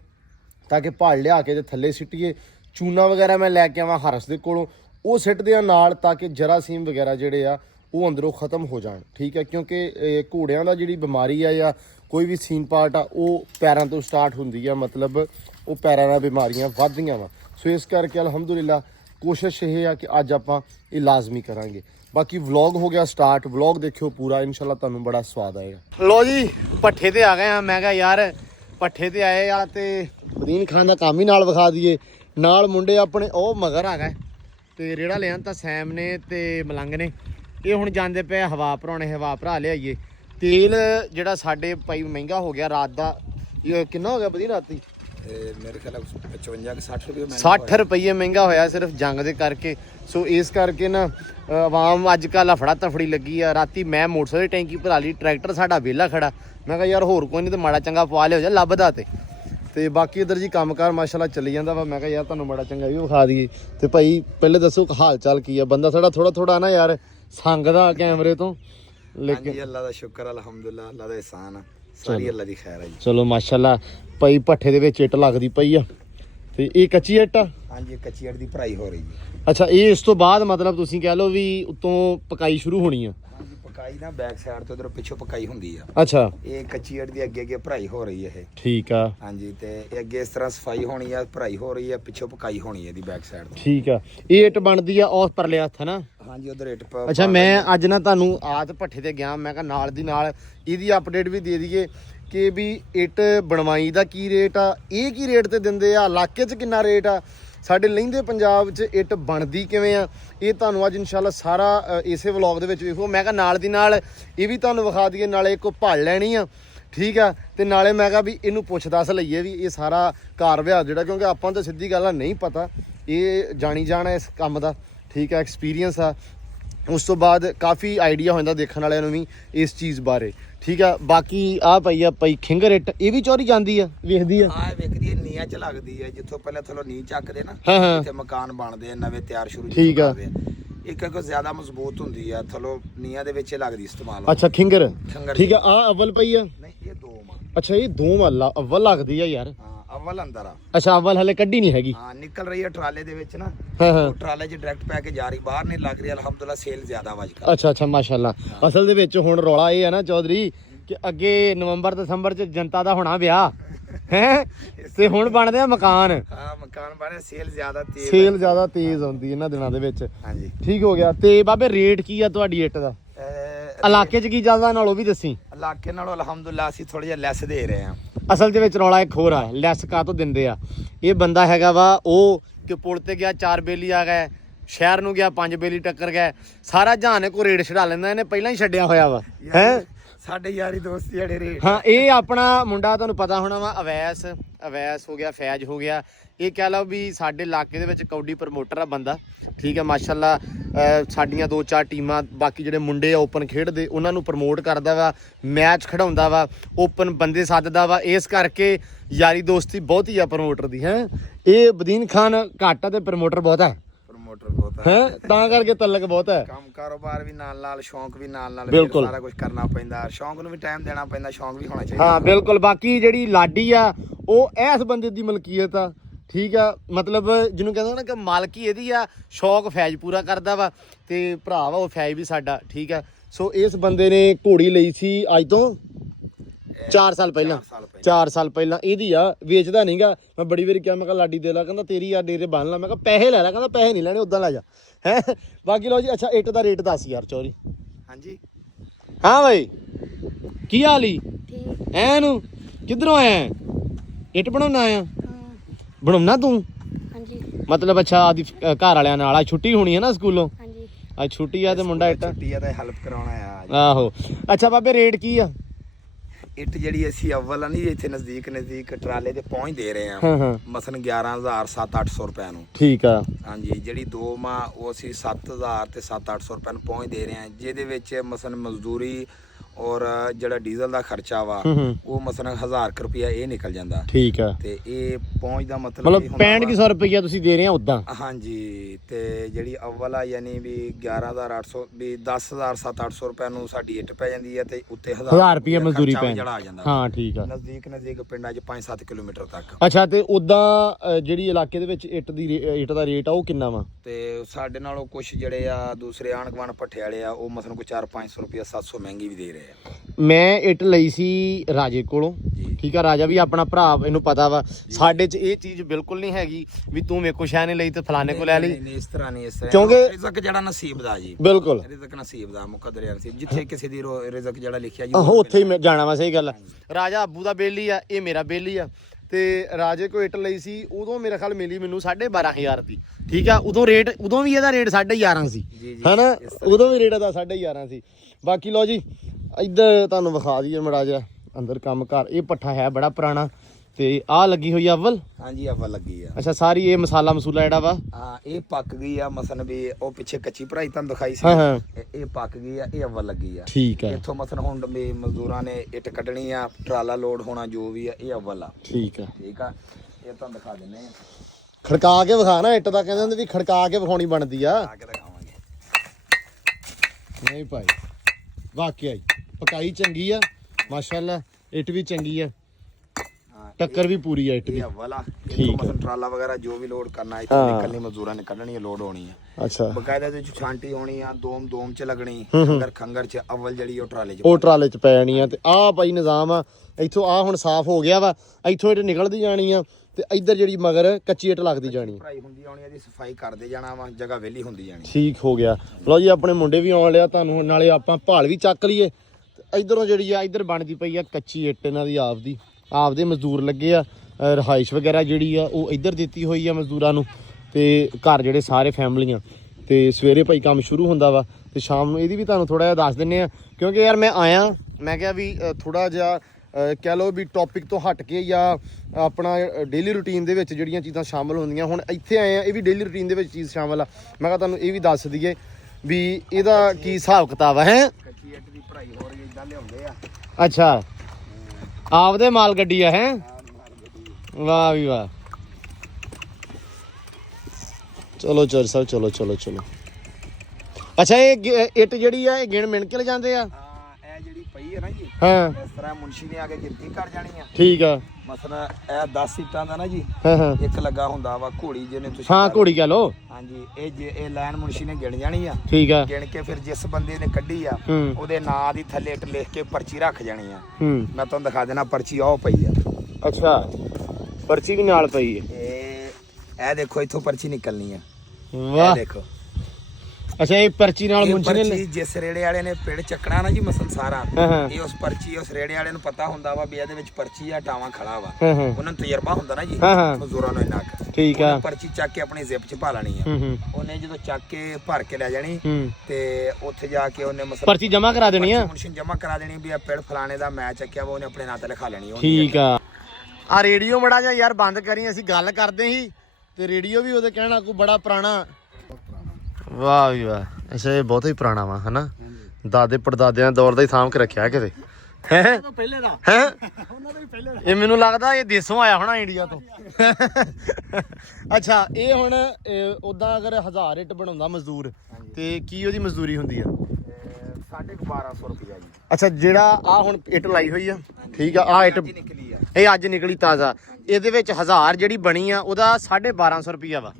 ਤਾਂ ਕਿ ਭਲ ਲਿਆ ਕੇ ਤੇ ਥੱਲੇ ਸਿੱਟੀਏ। ਚੂਨਾ ਵਗੈਰਾ ਮੈਂ ਲੈ ਕੇ ਆਵਾਂ ਹਰਸ ਦੇ ਕੋਲੋਂ, ਉਹ ਸਿੱਟਦੇ ਆ ਨਾਲ ਤਾਂ ਕਿ ਜਰਾਸੀਮ ਵਗੈਰਾ ਜਿਹੜੇ ਆ ਉਹ ਅੰਦਰੋਂ ਖਤਮ ਹੋ ਜਾਣ, ਠੀਕ ਹੈ। ਕਿਉਂਕਿ ਘੋੜਿਆਂ ਦਾ ਜਿਹੜੀ ਬਿਮਾਰੀ ਆ ਜਾਂ ਕੋਈ ਵੀ ਸੀਨ ਪਾਰਟ ਆ ਉਹ ਪੈਰਾਂ ਤੋਂ ਸਟਾਰਟ ਹੁੰਦੀ ਆ, ਮਤਲਬ ਉਹ ਪੈਰਾਂ ਨਾਲ ਬਿਮਾਰੀਆਂ ਵੱਧਦੀਆਂ ਵਾ। ਸੋ ਇਸ ਕਰਕੇ ਅਲਹਮਦੁਲਿਲਾ ਕੋਸ਼ਿਸ਼ ਇਹ ਆ ਕਿ ਅੱਜ ਆਪਾਂ ਇਹ ਲਾਜ਼ਮੀ ਕਰਾਂਗੇ। ਬਾਕੀ ਵਲੌਗ ਹੋ ਗਿਆ ਸਟਾਰਟ, ਵਲੌਗ ਦੇਖਿਓ ਪੂਰਾ, ਇਨਸ਼ਾਅੱਲਾ ਤੁਹਾਨੂੰ ਬੜਾ ਸਵਾਦ ਆਏਗਾ। ਲੋ ਜੀ ਭੱਠੇ ਤੇ ਆ ਗਏ ਆ। ਮੈਂ ਕਿਹਾ ਯਾਰ ਭੱਠੇ ਤੇ ਆਏ ਆ ਤੇ ਬਦੀਨ ਖਾਨ ਦਾ ਕੰਮ ਹੀ ਨਾਲ ਵਿਖਾ ਦਈਏ। ਨਾਲ ਮੁੰਡੇ ਆਪਣੇ ਉਹ ਮਗਰ ਆ ਗਏ ਤੇ ਰੇੜਾ ਲਿਆ ਤਾਂ ਸੈਮ ਨੇ ਤੇ ਮਲੰਗ ਨੇ। ਇਹ ਹੁਣ ਜਾਂਦੇ ਪਏ ਹਵਾ ਭਰਾਉਣੇ, ਹਵਾ ਭਰਾ ਲਿਆਈਏ। ਤੇਲ ਜਿਹੜਾ ਸਾਡੇ ਭਾਈ ਮਹਿੰਗਾ ਹੋ ਗਿਆ ਰਾਤ ਦਾ, ਇਹ ਕਿੰਨਾ ਹੋ ਗਿਆ ਬਦੀਨ ਰਾਤੀ? ਮੇਰੇ ਖਿਆਲ 55-60 ਰੁਪਏ 60 ਰੁਪਏ ਮਹਿੰਗਾ ਹੋਇਆ ਸਿਰਫ ਜੰਗ ਦੇ ਕਰਕੇ। ਸੋ ਇਸ ਕਰਕੇ ਨਾ ਆਵਾਮ ਅੱਜ ਕੱਲ੍ਹ ਹਫੜਾ ਤਫੜੀ ਲੱਗੀ ਆ। ਰਾਤੀ ਮੈਂ ਮੋਟਰਸਾਈਕਲ ਦੀ ਟੈਂਕੀ ਭਰਾ ਲਈ, ਟਰੈਕਟਰ ਸਾਡਾ ਵਿਹਲਾ ਖੜਾ। ਮੈਂ ਕਿਹਾ ਯਾਰ ਹੋਰ ਕੋਈ ਨਹੀਂ ਤੇ ਮਾੜਾ ਚੰਗਾ ਪਵਾ ਲਿਓ ਜਾਂ ਲੱਭਦਾ ਤੇ ਬਾਕੀ ਇਧਰ ਜੀ ਕੰਮਕਾਰ ਮਾਸ਼ਾਅੱਲਾ ਚੱਲੀ ਜਾਂਦਾ ਵਾ। ਮੈਂ ਕਿਹਾ ਯਾਰ ਤੁਹਾਨੂੰ ਮਾੜਾ ਚੰਗਾ ਵੀ ਵਿਖਾ ਦਈਏ। ਤੇ ਭਾਈ ਪਹਿਲੇ ਦੱਸੋ ਹਾਲ ਚਾਲ ਕੀ ਆ? ਬੰਦਾ ਸਾਡਾ ਥੋੜਾ ਨਾ ਯਾਰ ਸੰਗਦਾ ਕੈਮਰੇ ਤੋਂ, ਲੇਕਿਨ ਅੱਲਾ ਦਾ ਸ਼ੁਕਰ ਅਲਹਮਦੁਲਿਲਾ, ਅੱਲਾ ਦਾ ਇਹਸਾਨ ਆ, ਸਾਰੀ ਅੱਲਾ ਦੀ ਖੈਰ ਆ ਜੀ। ਚਲੋ ਮਾਸ਼ਾਅੱਲਾ। ਭਾਈ ਭੱਠੇ ਦੇ ਵਿੱਚ ਇੱਟ ਲੱਗਦੀ ਪਈ ਆ ਤੇ ਇਹ ਕੱਚੀ ਇੱਟ ਆ? ਹਾਂਜੀ, ਕੱਚੀ ਇੱਟ ਦੀ ਭਰਾਈ ਹੋ ਰਹੀ ਹੈ। ਅੱਛਾ, ਇਹ ਇਸ ਤੋਂ ਬਾਅਦ ਮਤਲਬ ਤੁਸੀਂ ਕਹਿ ਲਓ ਵੀ ਉੱਤੋਂ ਪਕਾਈ ਸ਼ੁਰੂ ਹੋਣੀ ਆ? ਹਾਂਜੀ, ਪਕਾਈ ਨਾ ਬੈਕ ਸਾਈਡ ਤੋਂ ਉਧਰੋਂ ਪਿੱਛੋਂ ਪਕਾਈ ਹੁੰਦੀ ਆ। ਅੱਛਾ, ਇਹ ਕੱਚੀ ਇੱਟ ਦੀ ਅੱਗੇ ਭਰਾਈ ਹੋ ਰਹੀ ਹੈ ਇਹ। ਠੀਕ ਆ। ਹਾਂਜੀ, ਤੇ ਇਹ ਅੱਗੇ ਇਸ ਤਰ੍ਹਾਂ ਸਫਾਈ ਹੋਣੀ ਆ, ਭਰਾਈ ਹੋ ਰਹੀ ਆ, ਪਿੱਛੋਂ ਪਕਾਈ ਹੋਣੀ ਹੈ ਇਹਦੀ ਬੈਕ ਸਾਈਡ ਤੋਂ। ਠੀਕ ਆ। ਇਹ ਇੱਟ ਬਣਦੀ ਆ ਉਸ ਪਰਲੇ ਹੱਥ ਨਾ? ਹਾਂਜੀ, ਉਧਰ ਇੱਟ ਅੱਛਾ, ਮੈਂ ਅੱਜ ਨਾ ਤੁਹਾਨੂੰ ਆਤ ਭੱਠੇ ਤੇ ਗਿਆ, ਮੈਂ ਕਿਹਾ ਨਾਲ ਦੀ ਨਾਲ ਇਹਦੀ ਅਪਡੇਟ ਵੀ ਦੇ ਦਈਏ ਕਿ ਵੀ ਇੱਟ ਬਣਵਾਈ ਦਾ ਕੀ ਰੇਟ ਆ, ਇਹ ਕੀ ਰੇਟ ਤੇ ਦਿੰਦੇ ਆ, ਇਲਾਕੇ 'ਚ ਕਿੰਨਾ ਰੇਟ ਆ, ਸਾਡੇ ਲਹਿੰਦੇ ਪੰਜਾਬ 'ਚ ਇੱਟ ਬਣਦੀ ਕਿਵੇਂ ਆ, ਇਹ ਤੁਹਾਨੂੰ ਅੱਜ ਇਨਸ਼ਾਅੱਲਾ ਸਾਰਾ ਇਸੇ ਵਲੌਗ ਦੇ ਵਿੱਚ ਵੇਖੋ। ਮੈਂ ਕਿਹਾ ਨਾਲ ਦੀ ਨਾਲ ਇਹ ਵੀ ਤੁਹਾਨੂੰ ਵਿਖਾ ਦਈਏ, ਨਾਲੇ ਇੱਕ ਭਲ ਲੈਣੀ ਆ, ਠੀਕ ਆ, ਤੇ ਨਾਲੇ ਮੈਂ ਕਿਹਾ ਵੀ ਇਹਨੂੰ ਪੁੱਛ ਦੱਸ ਲਈਏ ਵੀ ਇਹ ਸਾਰਾ ਕਾਰ ਵਿਹਾਰ ਜਿਹੜਾ, ਕਿਉਂਕਿ ਆਪਾਂ ਨੂੰ ਤਾਂ ਸਿੱਧੀ ਗੱਲ ਆ ਨਹੀਂ ਪਤਾ, ਇਹ ਜਾਣੀ ਜਾਣਾ ਇਸ ਕੰਮ ਦਾ, ਠੀਕ ਆ, ਐਕਸਪੀਰੀਅੰਸ ਆ। ਉਸ ਤੋਂ ਬਾਅਦ ਕਾਫੀ ਆਈਡੀਆ ਹੋ ਜਾਂਦਾ ਦੇਖਣ ਵਾਲਿਆਂ ਨੂੰ ਵੀ ਇਸ ਚੀਜ਼ ਬਾਰੇ, ਠੀਕ ਆ। ਬਾਕੀ ਆ ਪਈ ਆ ਪਈ ਖਿੰਗਰ ਇੱਟ, ਇਹ ਵੀ ਚੋਰੀ ਜਾਂਦੀ ਆ, ਵੇਖਦੀ ਆ? ਹਾਂ, ਵੇਖਦੀ ਹੈ, ਨੀਆਂ 'ਚ ਲੱਗਦੀ ਹੈ, ਜਿੱਥੋਂ ਪਹਿਲਾਂ ਥੱਲੋਂ ਨੀਂਹ ਚੱਕਦੇ ਨਾ, ਹਾਂ, ਇੱਥੇ ਮਕਾਨ ਬਣਦੇ ਆ ਨਵੇਂ ਤਿਆਰ ਸ਼ੁਰੂ ਠੀਕ ਆ। ਕਰਦੇ ਆ। ਇੱਕ ਜ਼ਿਆਦਾ ਮਜ਼ਬੂਤ ਹੁੰਦੀ ਆ, ਥੱਲੋਂ ਨੀਆਂ ਦੇ ਵਿੱਚ ਲੱਗਦੀ ਇਸਤੇਮਾਲ। ਅੱਛਾ, ਖਿੰਗਰ, ਠੀਕ ਆ। ਆ ਅਵਲ ਪਈ ਆ? ਨਹੀਂ, ਇਹ ਦੋ ਮਾਂ। ਅੱਛਾ, ਇਹ ਦੋ ਮੱਲਾ ਅਵਲ ਲੱਗਦੀ ਆ ਯਾਰ। ਹਾਂ, ਅਵਲ ਅੰਦਰ ਆ। ਅੱਛਾ, ਅਵਲ ਹਲੇ ਕੱਢੀ ਨਹੀਂ ਹੈਗੀ? ਹਾਂ, ਨਿਕਲ ਰਹੀ ਹੈ ਟਰਾਲੇ ਦੇ ਵਿੱਚ ਨਾ, ਹਾਂ। ਉਹ ਟਰਾਲੇ 'ਚ ਡਾਇਰੈਕਟ ਪੈ ਕੇ ਜਾ ਰਹੀ, ਬਾਹਰ ਨਹੀਂ ਲੱਗ ਰਹੀ। ਅਲਹਮਦੁਲਿਲਾ ਸੇਲ ਜ਼ਿਆਦਾ ਵਾ ਅੱਜ। ਅੱਛਾ ਮਾਸ਼ਾਅੱਲਾ। ਅਸਲ ਦੇ ਵਿੱਚ ਹੁਣ ਰੌਲਾ ਇਹ ਆ ਨਾ ਚੌਧਰੀ ਕਿ ਅੱਗੇ ਨਵੰਬਰ ਦਸੰਬਰ 'ਚ ਜਨਤਾ ਦਾ ਹੋਣਾ ਵਿਆਹ ਹੈ, ਤੇ ਹੁਣ ਬਣਦੇ ਆ ਮਕਾਨ। ਹਾਂ, ਮਕਾਨ ਬਣੇ, ਸੇਲ ਜ਼ਿਆਦਾ ਤੇਜ਼ ਹੁੰਦੀ ਇਹਨਾਂ ਦਿਨਾਂ ਦੇ ਵਿੱਚ। ਹਾਂਜੀ, ਠੀਕ ਹੋ ਗਿਆ। ਤੇ ਬਾਬੇ ਰੇਟ ਕੀ ਆ ਤੁਹਾਡੀ ਇੱਟ ਦਾ? ਇਲਾਕੇ 'ਚ ਕੀ ਚੱਲਦਾ ਨਾਲ ਉਹ ਵੀ ਦੱਸੀ। ਇਲਾਕੇ ਨਾਲੋਂ ਅਲਹਮਦੁਲਿਲਾ ਅਸੀਂ ਥੋੜਾ ਜਿਹਾ ਲੈਸ ਦੇ ਰਹੇ ਹਾਂ। ਅਸਲ ਦੇ ਵਿੱਚ ਰੌਲਾ ਇੱਕ ਹੋਰ ਆ, ਲੈਸ ਕਾਹਤੋਂ ਦਿੰਦੇ ਆ? ਇਹ ਬੰਦਾ ਹੈਗਾ ਵਾ ਉਹ ਕਿ ਪੁਲ ਤੇ ਗਿਆ 4 ਬੇਲੀ ਆ ਗਏ, ਸ਼ਹਿਰ ਨੂੰ ਗਿਆ 5 ਬੇਲੀ ਟੱਕਰ ਗਏ, ਸਾਰਾ ਜਹਾਨ ਕੋ ਰੇਟ ਛਡਾ ਲੈਂਦਾ, ਇਹਨੇ ਪਹਿਲਾਂ ਹੀ ਛੱਡਿਆ ਹੋਇਆ ਵਾ ਹੈ। ਸਾਡੇ ਯਾਰੀ ਦੋਸਤ ਜਿਹੜੇ ਰੇਟ। ਹਾਂ, ਇਹ ਆਪਣਾ ਮੁੰਡਾ ਤੁਹਾਨੂੰ ਪਤਾ ਹੋਣਾ ਵਾ, ਅਵੈਸ ਹੋ ਗਿਆ, ਫੈਜ਼ ਹੋ ਗਿਆ। ਇਹ ਕਹਿ ਲਓ ਵੀ ਸਾਡੇ ਇਲਾਕੇ ਦੇ ਵਿੱਚ ਕਬੱਡੀ ਪ੍ਰਮੋਟਰ ਆ ਬੰਦਾ, ਠੀਕ ਹੈ ਮਾਸ਼ਾਅੱਲਾ। ਸਾਡੀਆਂ 2-4 ਟੀਮਾਂ, ਬਾਕੀ ਜਿਹੜੇ ਮੁੰਡੇ ਆ ਓਪਨ ਖੇਡਦੇ ਉਹਨਾਂ ਨੂੰ ਪ੍ਰਮੋਟ ਕਰਦਾ ਵਾ, ਮੈਚ ਖਿਡਾਉਂਦਾ ਵਾ, ਓਪਨ ਬੰਦੇ ਸੱਦਦਾ ਵਾ। ਇਸ ਕਰਕੇ ਯਾਰੀ ਦੋਸਤੀ ਬਹੁਤ ਹੀ ਆ ਪ੍ਰਮੋਟਰ ਦੀ ਹੈ। ਇਹ ਬਦੀਨ ਖਾਨ ਘੱਟ ਆ ਤੇ ਪ੍ਰਮੋਟਰ ਬਹੁਤ ਹੈ, ਹੈ ਤਾਂ ਕਰਕੇ ਤਲਕ ਬਹੁਤ ਹੈ। ਕੰਮ ਕਾਰੋਬਾਰ ਵੀ ਨਾਲ ਸ਼ੌਂਕ ਵੀ ਨਾਲ ਬਿਲਕੁਲ ਸਾਰਾ ਕੁਝ ਕਰਨਾ ਪੈਂਦਾ, ਸ਼ੌਂਕ ਨੂੰ ਵੀ ਟਾਈਮ ਦੇਣਾ ਪੈਂਦਾ, ਸ਼ੌਂਕ ਵੀ ਹੋਣਾ ਚਾਹੀਦਾ। ਹਾਂ ਬਿਲਕੁਲ। ਬਾਕੀ ਜਿਹੜੀ ਲਾਡੀ ਆ ਉਹ ਇਸ ਬੰਦੇ ਦੀ ਮਲਕੀਅਤ ਆ, ਠੀਕ ਆ, ਮਤਲਬ ਜਿਹਨੂੰ ਕਹਿੰਦਾ ਨਾ ਕਿ ਮਾਲਕੀ ਇਹਦੀ ਆ, ਸ਼ੌਕ ਫੈਜ਼ ਪੂਰਾ ਕਰਦਾ ਵਾ, ਤੇ ਭਰਾ ਵਾ ਉਹ ਫੈਜ਼ ਵੀ ਸਾਡਾ, ਠੀਕ ਆ। ਸੋ ਇਸ ਬੰਦੇ ਨੇ ਘੋੜੀ ਲਈ ਸੀ ਅੱਜ ਤੋਂ 4 ਸਾਲ ਪਹਿਲਾਂ, 4 ਸਾਲ ਪਹਿਲਾਂ। ਇਹਦੀ ਆ, ਵੇਚਦਾ ਨਹੀਂਗਾ। ਮੈਂ ਬੜੀ ਵਾਰੀ ਕਿਹਾ, ਮੈਂ ਕਿਹਾ ਲਾਡੀ ਦੇ ਲਾ, ਕਹਿੰਦਾ ਤੇਰੀ ਆ ਡੇਰੇ ਬੰਨ ਲਾ। ਮੈਂ ਕਿਹਾ ਪੈਸੇ ਲੈ ਲੈ, ਕਹਿੰਦਾ ਪੈਸੇ ਨਹੀਂ ਲੈਣੇ, ਉਦਾਂ ਲੈ ਜਾ ਹੈ। ਬਾਕੀ ਲਓ ਜੀ। ਅੱਛਾ, ਇੱਟ ਦਾ ਰੇਟ ਦੱਸ ਯਾਰ ਚੌਰੀ। ਹਾਂਜੀ, ਹਾਂ ਬਾਈ, ਕੀ ਹਾਲ ਈ? ਠੀਕ। ਐਨੂੰ ਕਿੱਧਰੋਂ ਆਇਆ? ਇੱਟ ਬਣਾਉਣਾ ਆਇਆ? ਬਣਾਉਣਾ ਤੂੰ? ਹਾਂਜੀ ਮਤਲਬ ਅੱਛਾ ਆਦੀ ਘਰ ਵਾਲਿਆਂ ਨਾਲ ਆ, ਛੁੱਟੀ ਹੋਣੀ ਹੈ ਨਾ ਸਕੂਲੋਂ? ਹਾਂਜੀ। ਅੱਜ ਛੁੱਟੀ ਆ ਤੇ ਮੁੰਡਾ ਇੱਟ ਛੁੱਟੀ ਆ ਤੇ ਹੈਲਪ ਕਰਾਉਣਾ ਆ ਅੱਜ। ਆਹੋ। ਅੱਛਾ ਬਾਬੇ ਰੇਟ ਕੀ ਆ? ਇੱਟ ਜਿਹੜੀ ਅਸੀਂ ਅਵਲ ਆ ਨਹੀਂ ਇੱਥੇ ਨਜ਼ਦੀਕ ਟਰਾਲੇ ਤੇ ਪਹੁੰਚ ਦੇ ਰਹੇ ਆ ਹਾਂ ਹਾਂ ਮਸਨ 11,000 7-800 ਰੁਪਏ ਨੂੰ। ਠੀਕ ਆ। ਹਾਂਜੀ ਜਿਹੜੀ 2 ਮਾਂ ਉਹ ਅਸੀਂ 7,000 ਤੇ 7-800 ਰੁਪਏ ਨੂੰ ਪਹੁੰਚ ਦੇ ਰਹੇ ਆ, ਜਿਹਦੇ ਵਿੱਚ ਮਸਨ ਮਜ਼ਦੂਰੀ ਔਰ ਜਿਹੜਾ ਡੀਜ਼ਲ ਦਾ ਖਰਚਾ ਵਾ ਉਹ ਮਸਨ 1000 ਰੁਪਇਆ ਇਹ ਨਿਕਲ ਜਾਂਦਾ। ਠੀਕ ਆ। ਤੇ ਇਹ ਪਹੁੰਚ ਦਾ ਮਤਲਬ ਮਤਲਬ 6500 ਰੁਪਇਆ ਤੁਸੀਂ ਦੇ ਰਹੇ ਆ ਉਦਾਂ? ਹਾਂਜੀ। ਤੇ ਜਿਹੜੀ ਅਵਲ ਆ ਯਾਨੀ ਵੀ 11,800 ਵੀ 10,000 7-800 ਰੁਪਏ ਨੂੰ ਸਾਡੀ ਇੱਟ ਪੈ ਜਾਂਦੀ ਹੈ ਤੇ ਉੱਤੇ 1000 ਰੁਪਇਆ ਮਜ਼ਦੂਰੀ ਪੈ ਜਿਹੜਾ ਆ ਜਾਂਦਾ। ਹਾਂ ਠੀਕ ਆ। ਨਜ਼ਦੀਕ ਪਿੰਡਾਂ 'ਚ 5-7 ਕਿਲੋਮੀਟਰ ਤੱਕ। ਅੱਛਾ ਤੇ ਉਦਾਂ ਜਿਹੜੀ ਇਲਾਕੇ ਦੇ ਵਿੱਚ ਇੱਟ ਦਾ ਰੇਟ ਆ ਉਹ ਕਿੰਨਾ ਵਾ? ਤੇ ਸਾਡੇ ਨਾਲੋਂ ਕੁਝ ਜਿਹੜੇ ਆ ਦੂਸਰੇ ਆਂਢ ਗੁਆਂਢ ਭੱਠੇ ਵਾਲੇ ਆ ਉਹ ਮਸਲ ਕੋਈ 400-500 ਰੁਪਇਆ 700 ਮਹਿੰਗੀ ਵੀ ਦੇ ਰਹੇ ਆ। ਮੈਂ ਇੱਟ ਲਈ ਸੀ ਰਾਜੇ ਕੋਲੋਂ, ਠੀਕ ਆ। ਰਾਜਾ ਵੀ ਆਪਣਾ ਭਰਾ, ਇਹਨੂੰ ਪਤਾ ਵਾ ਸਾਡੇ 'ਚ ਇਹ ਚੀਜ਼ ਬਿਲਕੁਲ ਨਹੀਂ ਹੈਗੀ ਵੀ ਤੂੰ ਮੇਰੇ ਕੋਲ ਸ਼ੈ ਨਹੀਂ ਲਈ ਤੇ ਫਲਾਣੇ ਕੋਲ ਲੈ ਲਈ। ਨਹੀਂ ਇਸ ਤਰ੍ਹਾਂ ਨਹੀਂ, ਇਸ ਤਰ੍ਹਾਂ ਕਿਉਂਕਿ ਰਿਜ਼ਕ ਜਿਹੜਾ ਨਸੀਬ ਦਾ ਜੀ, ਬਿਲਕੁਲ ਰਿਜ਼ਕ ਨਸੀਬ ਦਾ, ਮੁਕੱਦਰ ਨਸੀਬ, ਜਿੱਥੇ ਕਿਸੇ ਦੀ ਰਿਜ਼ਕ ਜਿਹੜਾ ਲਿਖਿਆ ਜੀ ਉੱਥੇ ਹੀ ਜਾਣਾ ਵਾ। ਸਹੀ ਗੱਲ ਆ। ਰਾਜਾ ਅੱਬੂ ਦਾ ਬੇਲੀ ਆ, ਇਹ ਮੇਰਾ ਬੇਲੀ ਆ। ਤੇ ਰਾਜੇ ਕੋ ਇੱਟ ਲਈ ਸੀ ਉਦੋਂ ਮੇਰਾ ਖਿਆਲ ਮਿਲੀ ਮੈਨੂੰ 12,500 ਦੀ, ਠੀਕ ਆ। ਉਦੋਂ ਵੀ ਇਹਦਾ ਰੇਟ 11,500 ਸੀ ਹਨਾ, ਉਦੋਂ ਵੀ ਰੇਟ ਇਹਦਾ 11,500 ਸੀ। ਬਾਕੀ ਲਓ ਜੀ ਇੱਧਰ ਤੁਹਾਨੂੰ ਵਿਖਾ ਦਈਏ ਮੜਾ ਜਿਹਾ ਅੰਦਰ ਕੰਮ ਘਰ। ਇਹ ਪੱਠਾ ਹੈ ਬੜਾ ਪੁਰਾਣਾ ਤੇ ਆਹ ਲੱਗੀ ਹੋਈ ਆ ਅਵਲ। ਹਾਂਜੀ ਅਵਲ ਲੱਗੀ ਆ। ਅੱਛਾ ਸਾਰੀ ਇਹ ਮਸਾਲਾ ਮਸੂਲਾ ਜਿਹੜਾ ਵਾ ਹਾਂ ਇਹ ਪੱਕ ਗਈ ਆ ਮਸਨ ਵੀ ਉਹ ਪਿੱਛੇ ਕੱਚੀ ਭਰਾਈ ਤੁਹਾਨੂੰ ਦਿਖਾਈ ਸੀ। ਹਾਂ ਹਾਂ ਇਹ ਪੱਕ ਗਈ ਆ, ਇਹ ਅਵਲ ਲੱਗੀ ਆ। ਠੀਕ ਆ। ਇੱਥੋਂ ਮਸਨ ਹੁਣ ਵੀ ਮਜ਼ਦੂਰਾਂ ਨੇ ਇੱਟ ਕੱਢਣੀ ਆ, ਟਰਾਲਾ ਲੋਡ ਹੋਣਾ ਜੋ ਵੀ ਆ, ਇਹ ਅਵਲ ਆ। ਠੀਕ ਆ। ਠੀਕ ਆ, ਇਹ ਤੁਹਾਨੂੰ ਦਿਖਾ ਦਿੰਨੇ ਆ। ਖੜਕਾ ਕੇ ਵਿਖਾ ਨਾ, ਇੱਟ ਦਾ ਕਹਿੰਦੇ ਹੁੰਦੇ ਵੀ ਖੜਕਾ ਕੇ ਵਿਖਾਉਣੀ ਬਣਦੀ ਆ। ਆ ਕੇ ਦਿਖਾਵਾਂਗੇ। ਨਹੀਂ ਭਾਈ ਵਾਕਿਆ ਹੀ ਪਕਾਈ ਚੰਗੀ ਆ ਮਾਸ਼ਾਅੱਲਾ, ਇੱਟ ਵੀ ਚੰਗੀ ਆ, ਟੱਕਰ ਵੀ ਪੂਰੀ ਆ ਇੱਟ ਦੀ। ਇਹ ਅਵਲ ਆ। ਠੀਕ ਇੱਥੋਂ ਆ। ਮਸਨ ਟਰਾਲਾ ਵਗੈਰਾ ਜੋ ਵੀ ਲੋਡ ਕਰਨਾ ਇੱਥੋਂ ਨਿਕਲਣੀ, ਮਜ਼ਦੂਰਾਂ ਨੇ ਕੱਢਣੀ ਹੈ, ਲੋਡ ਹੋਣੀ ਆ। ਅੱਛਾ ਬਕਾਇਦਾ ਦੇ ਚ ਛਾਂਟੀ ਹੋਣੀ ਆ, ਦੋਮ ਚ ਲੱਗਣੀ, ਖੰਗਰ ਚ ਅਵਲ ਜਿਹੜੀ ਉਹ ਟਰਾਲੇ ਚ ਉਹ ਟਰਾਲੇ ਚ ਪੈ ਜਾਣੀ ਆ। ਤੇ ਆਹ ਭਾਈ ਨਿਜ਼ਾਮ ਆ, ਇੱਥੋਂ ਆਹ ਹੁਣ ਸਾਫ਼ ਹੋ ਗਿਆ ਵਾ, ਇੱਥੋਂ ਇੱਟ ਨਿਕਲਦੀ ਜਾਣੀ ਆ ਤੇ ਇੱਧਰ ਜਿਹੜੀ ਮਗਰ ਕੱਚੀ ਇੱਟ ਲੱਗਦੀ ਜਾਣੀ ਆ। ਭਰਾਈ ਹੁੰਦੀ ਆਉਣੀ ਆ, ਦੀ ਸਫਾਈ ਕਰਦੇ ਜਾਣਾ ਵਾ, ਜਗ੍ਹਾ ਵਿਹਲੀ ਹੁੰਦੀ ਜਾਣੀ। ਠੀਕ ਹੋ ਗਿਆ। ਲਓ ਜੀ ਆਪਣੇ ਮੁੰਡੇ ਵੀ ਆਉਣ ਲਿਆ, ਤੁਹਾਨੂੰ ਨਾਲੇ ਆਪਾਂ ਭਾਲ ਵੀ ਚੱਕ ਲਈਏ। ਇਧਰੋਂ ਜਿਹੜੀ ਆ ਇੱਧਰ ਬਣਦੀ ਪਈ ਆ ਕੱਚੀ ਇੱਟ, ਇਹਨਾਂ ਦੀ ਆਪਦੇ ਮਜ਼ਦੂਰ ਲੱਗੇ ਆ। ਰਹਾਇਸ਼ ਵਗੈਰਾ ਜਿਹੜੀ ਆ ਉਹ ਇੱਧਰ ਦਿੱਤੀ ਹੋਈ ਆ ਮਜ਼ਦੂਰਾਂ ਨੂੰ, ਤੇ ਘਰ ਜਿਹੜੇ ਸਾਰੇ ਫੈਮਲੀਆਂ। ਤੇ ਸਵੇਰੇ ਭਾਈ ਕੰਮ ਸ਼ੁਰੂ ਹੁੰਦਾ ਵਾ ਤੇ ਸ਼ਾਮ ਨੂੰ ਇਹਦੀ ਵੀ ਤੁਹਾਨੂੰ ਥੋੜਾ ਜਿਹਾ ਦੱਸ ਦਿੰਨੇ ਆ, ਕਿਉਂਕਿ ਯਾਰ ਮੈਂ ਆਇਆ, ਮੈਂ ਕਿਹਾ ਵੀ ਥੋੜਾ ਜਿਹਾ ਕਹਿ ਲਓ ਵੀ ਟੌਪਿਕ ਤੋਂ ਹਟ ਕੇ ਜਾਂ ਆਪਣਾ ਡੇਲੀ ਰੂਟੀਨ ਦੇ ਵਿੱਚ ਜਿਹੜੀਆਂ ਚੀਜ਼ਾਂ ਸ਼ਾਮਲ ਹੁੰਦੀਆਂ, ਹੁਣ ਇੱਥੇ ਆਏ ਆ ਇਹ ਵੀ ਡੇਲੀ ਰੂਟੀਨ ਦੇ ਵਿੱਚ ਚੀਜ਼ ਸ਼ਾਮਲ ਆ। ਮੈਂ ਕਿਹਾ ਤੁਹਾਨੂੰ ਇਹ ਵੀ ਦੱਸ ਦਈਏ ਵੀ ਇਹਦਾ ਕੀ ਹਿਸਾਬ ਕਿਤਾਬ ਹੈ। ਕੱਚੀ ਇੱਟ ਦੀ ਭਰਾਈ ਹੋ ਰਹੀ ਇਦਾਂ ਲਿਆਉਂਦੇ ਆ। ਅੱਛਾ ਆਪਦੇ ਮਾਲ ਗੱਡੀ ਆ ਹੈ। ਵਾਹ ਵੀ ਵਾਹ, ਚਲੋ ਸਰ ਚਲੋ। ਅੱਛਾ ਇਹ ਇੱਟ ਜਿਹੜੀ ਆ ਇਹ ਗਿਣ ਮਿਣ ਕੇ ਲੈ ਜਾਂਦੇ ਆ? ਹਾਂ ਇਹ ਜਿਹੜੀ ਪਈ ਹੈ ਨਾ ਜੀ, ਹਾਂ ਇਸ ਤਰ੍ਹਾਂ ਮੁਨਸ਼ੀ ਨੇ ਆ ਕੇ ਗਿਣਤੀ ਕਰ ਜਾਣੀ ਆ। ਠੀਕ ਆ। ਮਸਲਾ ਇਹ 10 ਸੀਟਾਂ ਦਾ ਨਾ ਜੀ, ਹਾਂ ਇੱਕ ਲੱਗਾ ਹੁੰਦਾ ਵਾ ਘੋੜੀ ਜਿਹਨੇ ਤੁਸੀਂ ਹਾਂ ਘੋੜੀ ਕਹ ਲੋ। ਹਾਂਜੀ ਇਹ ਲਾਈਨ ਮੁਨਸ਼ੀ ਨੇ ਗਿਣ ਜਾਣੀ ਆ। ਠੀਕ ਆ। ਗਿਣ ਕੇ ਫਿਰ ਜਿਸ ਬੰਦੇ ਨੇ ਕੱਢੀ ਆ ਉਹਦੇ ਨਾਂ ਦੀ ਥੱਲੇ ਇੱਟ ਲਿਖ ਕੇ ਪਰਚੀ ਰੱਖ ਜਾਣੀ ਆ। ਮੈਂ ਤੁਹਾਨੂੰ ਦਿਖਾ ਦੇਣਾ ਪਰਚੀ ਆਹ ਪਈ ਆ। ਅੱਛਾ ਪਰਚੀ ਵੀ ਨਾਲ ਪਈ ਹੈ। ਇਹ ਦੇਖੋ ਇੱਥੋਂ ਪਰਚੀ ਨਿਕਲਣੀ ਆ। ਵਾਹ ਦੇਖੋ। ਅੱਛਾ ਇਹ ਪਰਚੀ ਨਾਲ ਮੁੰਸ਼ੀ ਨੇ ਪਰਚੀ ਜਿਸ ਰੇੜੇ ਵਾਲੇ ਨੇ ਪਿੰਡ ਚੱਕਣਾ ਨਾ ਜੀ ਮਸਲ ਸਾਰਾ, ਹਾਂ ਇਹ ਉਸ ਰੇੜੇ ਵਾਲੇ ਨੂੰ ਪਤਾ ਹੁੰਦਾ ਵਾ ਵੀ ਇਹਦੇ ਵਿੱਚ ਪਰਚੀ ਆ, ਟਾਵਾਂ ਖੜਾ ਵਾ। ਹਾਂ ਉਹਨਾਂ ਨੂੰ ਤਜਰਬਾ ਹੁੰਦਾ ਨਾ ਜੀ ਹਾਂ ਮਜ਼ਦੂਰਾਂ ਨੂੰ ਇੰਨਾ। ਠੀਕ ਆ। ਪਰਚੀ ਚੱਕ ਕੇ ਆਪਣੀ ਜ਼ਿਪ 'ਚ ਪਾ ਲੈਣੀ ਆ। ਉਹਨੇ ਜਦੋਂ ਚੱਕ ਕੇ ਭਰ ਕੇ ਲੈ ਜਾਣੀ ਤੇ ਉੱਥੇ ਜਾ ਕੇ ਉਹਨੇ ਮਸਲ ਪਰਚੀ ਜਮਾ ਕਰਾ ਦੇਣੀ ਆ। ਮੁਨਸ਼ੀ ਜਮਾ ਕਰਾ ਦੇਣੀ ਵੀ ਆ ਪਿੰਡ ਫਲਾਣੇ ਦਾ ਮੈਂ ਚੱਕਿਆ ਵਾ, ਉਹਨੇ ਆਪਣੇ ਨਾਂ ਤੇ ਲਿਖਾ ਲੈਣੀ। ਠੀਕ ਆ। ਆ ਰੇਡੀਓ ਮੜਾ ਜਾ ਯਾਰ ਬੰਦ ਕਰੀ, ਅਸੀਂ ਗੱਲ ਕਰਦੇ ਸੀ ਤੇ ਰੇਡੀਓ ਵੀ ਉਹਦੇ ਕਹਿਣਾ ਕੋਈ ਬੜਾ ਪੁਰਾਣਾ। ਵਾਹ ਵੀ ਵਾਹ। ਅੱਛਾ ਇਹ ਬਹੁਤ ਹੀ ਪੁਰਾਣਾ ਵਾ ਹਨਾ, ਦਾਦੇ ਪੜਦਾਦਿਆਂ ਦੌਰ ਦਾ ਹੀ ਸਾਂਭ ਕੇ ਰੱਖਿਆ ਕਿਤੇ ਹੈ ਪਹਿਲੇ ਦਾ ਹੈ। ਇਹ ਮੈਨੂੰ ਲੱਗਦਾ ਇਹ ਦੇਸੋਂ ਆਇਆ ਹੋਣਾ, ਇੰਡੀਆ ਤੋਂ। ਅੱਛਾ ਇਹ ਹੁਣ ਉਦਾਂ ਅਗਰ 1000 ਇੱਟ ਬਣਾਉਂਦਾ ਮਜ਼ਦੂਰ ਤੇ ਕੀ ਉਹਦੀ ਮਜ਼ਦੂਰੀ ਹੁੰਦੀ ਆ? 1250 ਰੁਪਇਆ ਜੀ। ਅੱਛਾ ਜਿਹੜਾ ਆ ਹੁਣ ਇੱਟ ਲਾਈ ਹੋਈ ਆ, ਠੀਕ ਆ, ਆ ਇੱਟ ਨਿਕਲੀ ਆ, ਇਹ ਅੱਜ ਨਿਕਲੀ ਤਾਜ਼ਾ, ਇਹਦੇ ਵਿੱਚ 1000 ਜਿਹੜੀ ਬਣੀ ਆ ਉਹਦਾ 1250 ਰੁਪਇਆ ਵਾ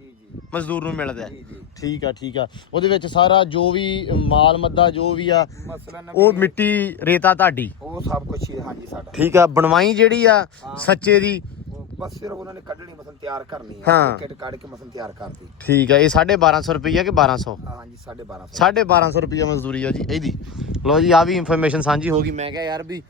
ਮਜ਼ਦੂਰ ਨੂੰ ਮਿਲਦਾ। ਠੀਕ ਆ। ਉਹਦੇ ਵਿੱਚ ਸਾਰਾ ਜੋ ਵੀ ਮਾਲ ਮੱਦਾ ਜੋ ਵੀ ਆ ਉਹ ਮਿੱਟੀ ਰੇਤਾ ਤੁਹਾਡੀ, ਉਹ ਸਭ ਕੁਝ ਹਾਂਜੀ ਸਾਡਾ। ਠੀਕ ਆ। ਬਣਵਾਈ ਜਿਹੜੀ ਆ ਸੱਚੇ ਦੀ ਬਸ ਸਿਰਫ ਉਹਨਾਂ ਨੇ ਕੱਢਣੀ ਮਸਲ ਤਿਆਰ ਕਰਨੀ ਆ, ਹਾਂ। ਟਿਕਟ ਕੱਢ ਕੇ ਮਸਲ ਤਿਆਰ ਕਰਦੀ। ਠੀਕ ਆ। ਇਹ 1250 ਰੁਪਈਆ ਕਿ 1200? ਹਾਂਜੀ 1250 1250 ਰੁਪਈਆ ਮਜ਼ਦੂਰੀ ਆ ਜੀ ਇਹਦੀ। ਲਓ ਜੀ ਆ ਵੀ ਇਨਫੋਰਮੇਸ਼ਨ ਸਾਂਝੀ ਹੋ ਗਈ। ਮੈਂ ਕਿਹਾ ਯਾਰ ਵੀ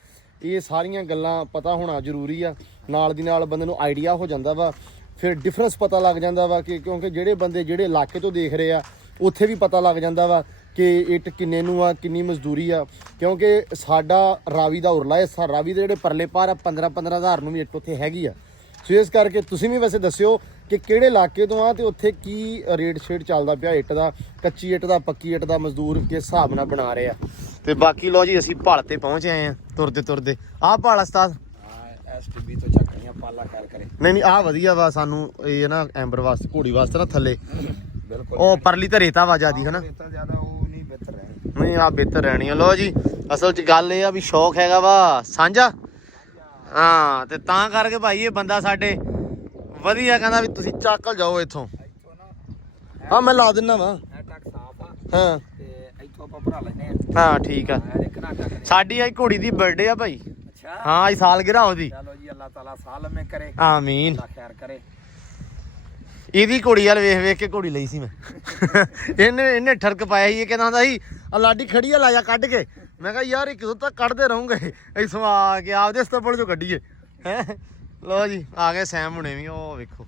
ਇਹ ਸਾਰੀਆਂ ਗੱਲਾਂ ਪਤਾ ਹੋਣਾ ਜ਼ਰੂਰੀ ਆ, ਨਾਲ ਦੀ ਨਾਲ ਬੰਦੇ ਨੂੰ ਆਈਡੀਆ ਹੋ ਜਾਂਦਾ ਵਾ, ਫਿਰ ਡਿਫਰੈਂਸ ਪਤਾ ਲੱਗ ਜਾਂਦਾ ਵਾ ਕਿ ਕਿਉਂਕਿ ਜਿਹੜੇ ਬੰਦੇ ਜਿਹੜੇ ਇਲਾਕੇ ਤੋਂ ਦੇਖ ਰਹੇ ਆ ਉੱਥੇ ਵੀ ਪਤਾ ਲੱਗ ਜਾਂਦਾ ਵਾ ਕਿ ਇੱਟ ਕਿੰਨੇ ਨੂੰ ਆ, ਕਿੰਨੀ ਮਜ਼ਦੂਰੀ ਆ, ਕਿਉਂਕਿ ਸਾਡਾ ਰਾਵੀ ਦਾ ਉਰਲਾ ਹੈ, ਰਾਵੀ ਦੇ ਜਿਹੜੇ ਪਰਲੇ ਪਾਰ ਆ 15-15 ਹਜ਼ਾਰ ਨੂੰ ਵੀ ਇੱਟ ਉੱਥੇ ਹੈਗੀ ਆ। ਸੋ ਇਸ ਕਰਕੇ ਤੁਸੀਂ ਵੀ ਵੈਸੇ ਦੱਸਿਓ ਕਿ ਕਿਹੜੇ ਇਲਾਕੇ ਤੋਂ ਆ ਤੇ ਉੱਥੇ ਕੀ ਰੇਟ ਸ਼ੇਟ ਚੱਲਦਾ ਪਿਆ ਇੱਟ ਦਾ, ਕੱਚੀ ਇੱਟ ਦਾ, ਪੱਕੀ ਇੱਟ ਦਾ, ਮਜ਼ਦੂਰ ਕਿਸ ਹਿਸਾਬ ਨਾਲ ਬਣਾ ਰਹੇ ਆ। ਤੇ ਬਾਕੀ ਲੋ ਜੀ ਅਸੀਂ ਭਾਲ ਤੇ ਪਹੁੰਚ ਆਏ ਆ ਤੁਰਦੇ ਆਹ ਭਾਲ ਉਸਤਾਦ ਐਸਟੀਬੀ ਤੋਂ ਚੱਕਣੀਆਂ ਪਾਲਾ ਕਰ ਕਰੇ। ਨਹੀਂ ਆਹ ਵਧੀਆ ਵਾ ਸਾਨੂੰ, ਇਹ ਨਾ ਐਂਬਰ ਵਾਸਤੇ, ਘੋੜੀ ਵਾਸਤੇ ਨਾ ਥੱਲੇ ਬਿਲਕੁਲ ਉਹ ਪਰਲੀ ਤੇ ਰੇਤਾ ਵਾ ਜਿਆਦੀ ਹਨਾ, ਰੇਤਾ ਜ਼ਿਆਦਾ ਉਹ ਨਹੀਂ ਬਿਹਤਰ ਰਹਿਣੀ। ਨਹੀਂ ਆ ਬਿਹਤਰ ਰਹਿਣੀ ਆ। ਲੋ ਜੀ ਅਸਲ 'ਚ ਗੱਲ ਇਹ ਆ ਵੀ ਸ਼ੌਕ ਹੈਗਾ ਵਾ ਸਾਂਝਾ, ਹਾਂ, ਤੇ ਤਾਂ ਕਰਕੇ ਭਾਈ ਇਹ ਬੰਦਾ ਸਾਡੇ ਵਧੀਆ ਕਹਿੰਦਾ ਵੀ ਤੁਸੀਂ ਚੱਕਲ ਜਾਓ ਇੱਥੋਂ। ਹਾਂ ਮੈਂ ਲਾ ਦਿੰਦਾ ਵਾ, ਇਹ ਟੱਕ ਸਾਫ ਆ ਹਾਂ ਤੇ ਇੱਥੋਂ ਆਪਾਂ ਭਰਾ ਲੈਨੇ ਆ। ਹਾਂ ਠੀਕ ਆ। ਇਹ ਦੇਖਣਾ ਟੱਕ ਸਾਡੀ ਅੱਜ ਘੋੜੀ ਦੀ ਬਰਥਡੇ ਆ ਭਾਈ। ਅੱਛਾ ਹਾਂ ਅੱਜ ਸਾਲਗਿਰਾ ਉਹਦੀ। ਚਲੋ ਜੀ ਅੱਲਾਹ ਤਾਲਾ ਸਾਲ ਮੇ ਕਰੇ, ਆਮੀਨ। ਅੱਲਾਹ ਖੈਰ ਕਰੇ। ਇਹਦੀ ਘੋੜੀ ਵਾਲ ਵੇਖ ਕੇ ਘੋੜੀ ਲਈ ਸੀ ਮੈਂ। ਇਹਨੇ ਠਰਕ ਪਾਇਆ ਸੀ, ਇਹ ਕਹਿੰਦਾ ਹੁੰਦਾ ਸੀ ਆ ਲਾਡੀ ਖੜੀ ਆ, ਲਾ ਜਾ ਕੱਢ ਕੇ। ਮੈਂ ਕਿਹਾ ਯਾਰ ਇਹ ਕਿਦੋਂ ਤੱਕ ਕੱਢਦੇ ਰਹੂੰਗੇ, ਇਸੋਂ ਆ ਕੇ ਆਪਦੇ ਸਤਬਲ ਚੋਂ ਕੱਢੀਏ ਹੈ। ਲੋ ਜੀ ਆ ਗਏ ਸੈਮ ਹੁਣੇ ਵੀ, ਉਹ ਵੇਖੋ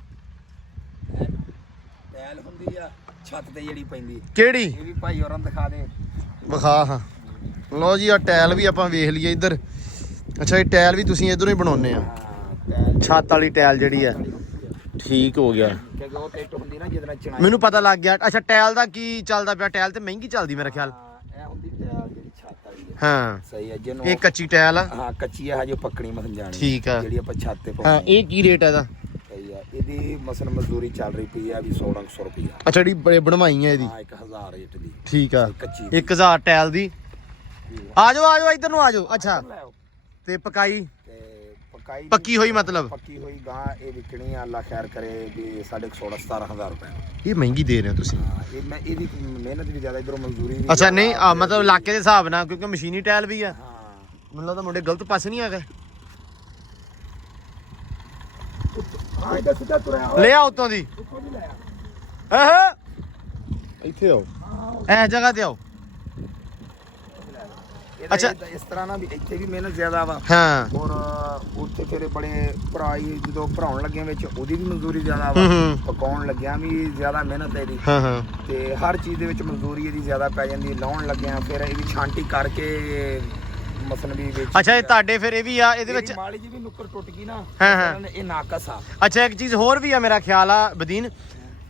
ਟੈਲ ਹੁੰਦੀ ਆ ਛੱਤ ਤੇ ਜਿਹੜੀ ਪੈਂਦੀ, ਕਿਹੜੀ ਇਹ ਵੀ ਭਾਈ ਹੋਰਾਂ ਦਿਖਾ ਦੇ। ਵਿਖਾ। ਹਾਂ ਲੋ ਜੀ ਆ ਟਾਇਲ ਵੀ ਆਪਾਂ ਵੇਖ ਲਈਏ ਇੱਧਰ। ਅੱਛਾ ਇਹ ਟਾਇਲ ਵੀ ਤੁਸੀਂ ਇੱਧਰੋਂ ਹੀ ਬਣਾਉਂਦੇ ਆ, ਟੈਲ ਛੱਤ ਵਾਲੀ ਟਾਇਲ ਜਿਹੜੀ ਆ। ਠੀਕ ਹੋ ਗਿਆ, ਕਿਉਂਕਿ ਉਹ ਟਿੱਟ ਹੁੰਦੀ ਨਾ ਜਿਹਦੇ ਨਾਲ ਚਣਾਈ। ਮੈਨੂੰ ਪਤਾ ਲੱਗ ਗਿਆ। ਅੱਛਾ ਟਾਇਲ ਦਾ ਕੀ ਚੱਲਦਾ ਪਿਆ? ਟਾਇਲ ਤੇ ਮਹਿੰਗੀ ਚੱਲਦੀ ਮੇਰਾ ਖਿਆਲ। ਇਹ ਹੁੰਦੀ ਟੈਲ ਜਿਹੜੀ ਛੱਤ ਵਾਲੀ ਹੈ। ਹਾਂ ਸਹੀ ਹੈ ਜਿਹਨੂੰ ਇਹ ਕੱਚੀ ਟਾਇਲ ਆ। ਹਾਂ ਕੱਚੀ ਆ, ਹਜੇ ਪੱਕਣੀ ਮਸਨ ਜਾਣੀ। ਠੀਕ ਆ। ਜਿਹੜੀ ਆਪਾਂ ਛੱਤ ਤੇ ਹਾਂ ਪਾਉਂਦੇ ਇਹ ਕੀ ਰੇਟ ਆ ਇਹਦਾ? ਸਹੀ ਆ। ਇਹਦੀ ਮਸਨ ਮਜ਼ਦੂਰੀ ਚੱਲ ਰਹੀ ਪਈ ਆ ਵੀ 1600 ਰੁਪਇਆ। ਅੱਛਾ ਜਿਹੜੀ ਬਣਵਾਈ ਆ ਇਹਦੀ। ਹਾਂ 1000 ਰੇਟ ਦੀ। ਠੀਕ ਆ, ਕੱਚੀ 1000 ਟਾਇਲ ਦੀ। ਆ ਜਾਓ ਇੱਧਰ ਨੂੰ ਆ ਜਾਓ। ਅੱਛਾ ਲੈ ਆਓ। ਤੇ ਪਕਾਈ ਤੇ ਪਕਾਈ ਪੱਕੀ ਹੋਈ ਮਤਲਬ? ਪੱਕੀ ਹੋਈ ਗਾਂ ਇਹ ਵਿਕਣੀ ਆ, ਅੱਲਾ ਖੈਰ ਕਰੇ ਵੀ 16,000 ਰੁਪਏ। ਇਹ ਮਹਿੰਗੀ ਦੇ ਰਹੇ ਹੋ ਤੁਸੀਂ। ਹਾਂ ਇਹ ਮੈਂ ਇਹਦੀ ਮਿਹਨਤ ਵੀ ਜ਼ਿਆਦਾ, ਇਧਰੋਂ ਮਜ਼ਦੂਰੀ ਵੀ ਅੱਛਾ ਨਹੀਂ ਮਤਲਬ ਇਲਾਕੇ ਦੇ ਹਿਸਾਬ ਨਾਲ, ਕਿਉਂਕਿ ਮਸ਼ੀਨੀ ਟਾਇਲ ਵੀ ਆ। ਹਾਂ ਮੈਨੂੰ ਲੱਗਦਾ ਮੁੰਡੇ ਗਲਤ ਪਾਸੇ ਨਹੀਂ ਆ ਗਏ। ਹਾਂ ਇਹਦਾ ਸਿੱਧਾ ਤੁਰਿਆ ਲੈ ਆ ਉਤੋਂ ਦੀ। ਉੱਥੋਂ ਵੀ ਲੈ ਆ। ਆਹ ਇੱਥੇ ਆਓ, ਇਹ ਜਗ੍ਹਾ ਤੇ ਆਓ। ਅੱਛਾ। ਇਸ ਤਰ੍ਹਾਂ ਨਾ ਵੀ ਇੱਥੇ ਵੀ ਮਿਹਨਤ ਜ਼ਿਆਦਾ ਵਾ ਹਾਂ ਔਰ ਉੱਥੇ ਫਿਰ ਬੜੇ ਭਰਾਈ ਜਦੋਂ ਭਰਾਉਣ ਲੱਗਿਆ ਵਿੱਚ ਉਹਦੀ ਵੀ ਮਜ਼ਦੂਰੀ ਜ਼ਿਆਦਾ ਵਾ, ਪਕਾਉਣ ਲੱਗਿਆ ਵੀ ਜ਼ਿਆਦਾ ਮਿਹਨਤ ਹੈ ਇਹਦੀ। ਹਾਂ ਹਾਂ ਤੇ ਹਰ ਚੀਜ਼ ਦੇ ਵਿੱਚ ਮਜ਼ਦੂਰੀ ਇਹਦੀ ਜ਼ਿਆਦਾ ਪੈ ਜਾਂਦੀ। ਲਾਉਣ ਲੱਗਿਆ ਫਿਰ ਇਹਦੀ ਛਾਂਟੀ ਕਰਕੇ ਮਸਨ ਵੀ ਵਿੱਚ। ਅੱਛਾ ਇਹ ਤੁਹਾਡੇ ਫਿਰ ਇਹ ਵੀ ਆ ਇਹਦੇ ਵਿੱਚ। ਮਾਲੀ ਜੀ ਵੀ ਨੁੱਕਰ ਟੁੱਟ ਗਈ ਨਾ, ਹਾਂ, ਹਾਂ। ਇਹ ਨਾਕਸ ਆ। ਅੱਛਾ ਇੱਕ ਚੀਜ਼ ਹੋਰ ਵੀ ਆ ਮੇਰਾ ਖਿਆਲ ਆ ਬਦੀਨ,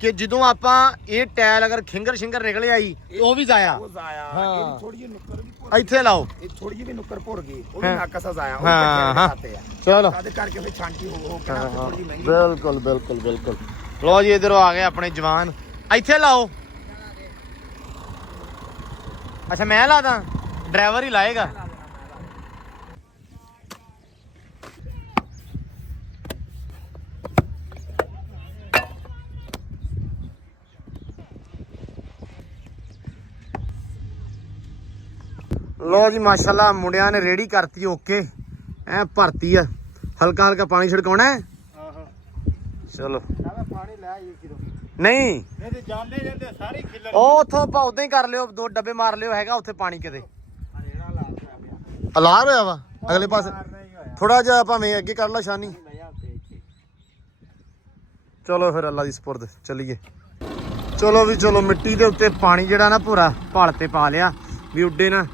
ਕਿ ਜਦੋਂ ਆਪਾਂ ਇਹ ਟਾਇਲ ਅਗਰ ਖਿੰਗਰ ਨਿਕਲ ਆਈ ਉਹ ਵੀ ਜ਼ਾਇਆ। ਉਹ ਜ਼ਾਇਆ ਹਾਂ। ਇਹਦੀ ਥੋੜੀ ਜਿਹੀ ਨੁੱਕਰ ਵੀ ਇੱਥੇ ਲਾਓ। ਇਹ ਥੋੜੀ ਜਿਹੀ ਵੀ ਨੁੱਕਰ ਭੁਰ ਗਈ, ਉਹ ਵੀ ਹਾਂ। ਨਾਕਸ ਆ ਜ਼ਾਇਆ। ਉਹ ਹਾਂ, ਹਾਂ। ਖਾਤੇ ਆ ਚਲੋ ਕਾਦੇ ਕਰਕੇ ਫਿਰ ਛਾਂਟੀ ਹੋ ਕੇ ਨਾ ਥੋੜੀ ਜਿਹੀ ਮਹਿੰਗੀ। ਬਿਲਕੁਲ। ਲੋ ਜੀ ਇਧਰੋਂ ਆ ਗਏ ਆਪਣੇ ਜਵਾਨ, ਇੱਥੇ ਲਾਓ। ਅੱਛਾ ਮੈਂ ਲਾ ਦਾਂ, ਡਰਾਈਵਰ ਹੀ ਲਾਏਗਾ। ਲੋ ਜੀ ਮਾਸ਼ਾਅੱਲਾ ਮੁੰਡਿਆਂ ਨੇ ਰੇੜੀ ਕਰਤੀ, ਓਕੇ ਐ ਭਰਤੀ ਆ। ਹਲਕਾ ਪਾਣੀ ਛਿੜਕਾਉਣਾ ਹੈ। ਚਲੋ ਪਾਣੀ ਲੈ ਆਈ ਕਿਦੋਂ ਨਹੀਂ ਇਹਦੇ ਜਾਂਦੇ ਜਾਂਦੇ ਸਾਰੀ ਖਿੱਲਰ ਉਹ ਉਥੋਂ ਆਪਾਂ ਉਦਾਂ ਹੀ ਕਰ ਲਿਓ, 2 ਡੱਬੇ ਮਾਰ ਲਿਓ, ਹੈਗਾ ਉੱਥੇ ਪਾਣੀ ਕਿਤੇ ਅਲਾਰ ਹੋਇਆ ਵਾ ਅਗਲੇ ਪਾਸੇ। ਥੋੜਾ ਜਿਹਾ ਭਾਵੇਂ ਅੱਗੇ ਕਰ ਲਾ ਸ਼ਾਨੀ। ਚਲੋ ਫਿਰ ਅੱਲਾ ਦੀ ਸਪੁਰਦ ਚੱਲੀਏ। ਚਲੋ ਵੀ ਚਲੋ, ਮਿੱਟੀ ਦੇ ਉੱਤੇ ਪਾਣੀ ਜਿਹੜਾ ਨਾ ਪੂਰਾ ਭਾਲ ਤੇ ਪਾ ਲਿਆ ਵੀ ਉੱਡੇ ਨਾ।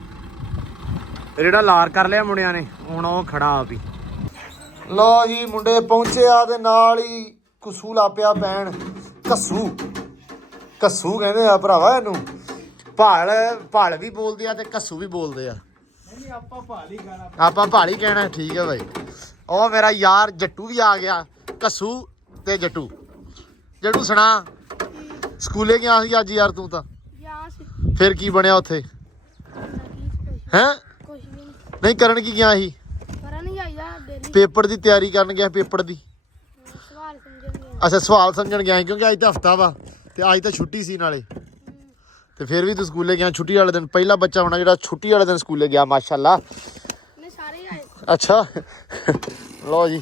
ਜਿਹੜਾ ਲਾਰ ਕਰ ਲਿਆ ਮੁੰਡਿਆਂ ਨੇ, ਹੁਣ ਉਹ ਖੜਾ ਆ ਵੀ। ਲੋ ਜੀ ਮੁੰਡੇ ਪਹੁੰਚੇ ਆ ਤੇ ਨਾਲ ਹੀ ਕਸੂ ਲਾ ਪਿਆ ਪੈਣ। ਕੱਸੂ ਕਹਿੰਦੇ ਆ ਭਰਾਵਾ ਇਹਨੂੰ। ਭਾਲ ਵੀ ਬੋਲਦੇ ਆ ਤੇ ਕੱਸੂ ਵੀ ਬੋਲਦੇ ਆ। ਆਪਾਂ ਭਾਲੀ ਗਾਣਾ ਆਪਾਂ ਭਾਲੀ ਕਹਿਣਾ। ਠੀਕ ਹੈ ਬਾਈ। ਉਹ ਮੇਰਾ ਯਾਰ ਜੱਟੂ ਵੀ ਆ ਗਿਆ। ਕੱਸੂ ਤੇ ਜੱਟੂ ਸੁਣਾ, ਸਕੂਲੇ ਗਿਆ ਸੀ ਅੱਜ ਯਾਰ ਤੂੰ ਤਾਂ? ਗਿਆ ਸੀ। ਫਿਰ ਕੀ ਬਣਿਆ ਉੱਥੇ? ਹੈਂ ਕੁਛ ਵੀ ਨਹੀਂ ਨਹੀਂ ਕਰਨ ਕੀ ਗਿਆ ਸੀ? ਕਰਨ ਹੀ ਆਈਦਾ ਡੇਲੀ ਪੇਪਰ ਦੀ ਤਿਆਰੀ ਕਰਨ ਗਿਆ। ਪੇਪਰ ਦੀ ਸਵਾਲ ਸਮਝਣਗੇ। ਅੱਛਾ ਸਵਾਲ ਸਮਝਣ ਗਿਆ ਸੀ, ਕਿਉਂਕਿ ਅੱਜ ਤਾਂ ਹਫਤਾ ਵਾ ਤੇ ਅੱਜ ਤਾਂ ਛੁੱਟੀ ਸੀ ਨਾਲੇ। ਤੇ ਫਿਰ ਵੀ ਤੂੰ ਸਕੂਲੇ ਗਿਆ ਛੁੱਟੀ ਵਾਲੇ ਦਿਨ। ਪਹਿਲਾ ਬੱਚਾ ਹੋਣਾ ਜਿਹੜਾ ਛੁੱਟੀ ਵਾਲੇ ਦਿਨ ਸਕੂਲੇ ਗਿਆ, ਮਾਸ਼ਾਅੱਲਾ। ਨੇ ਸਾਰੇ ਹੀ ਆਏ। ਅੱਛਾ ਲੋ ਜੀ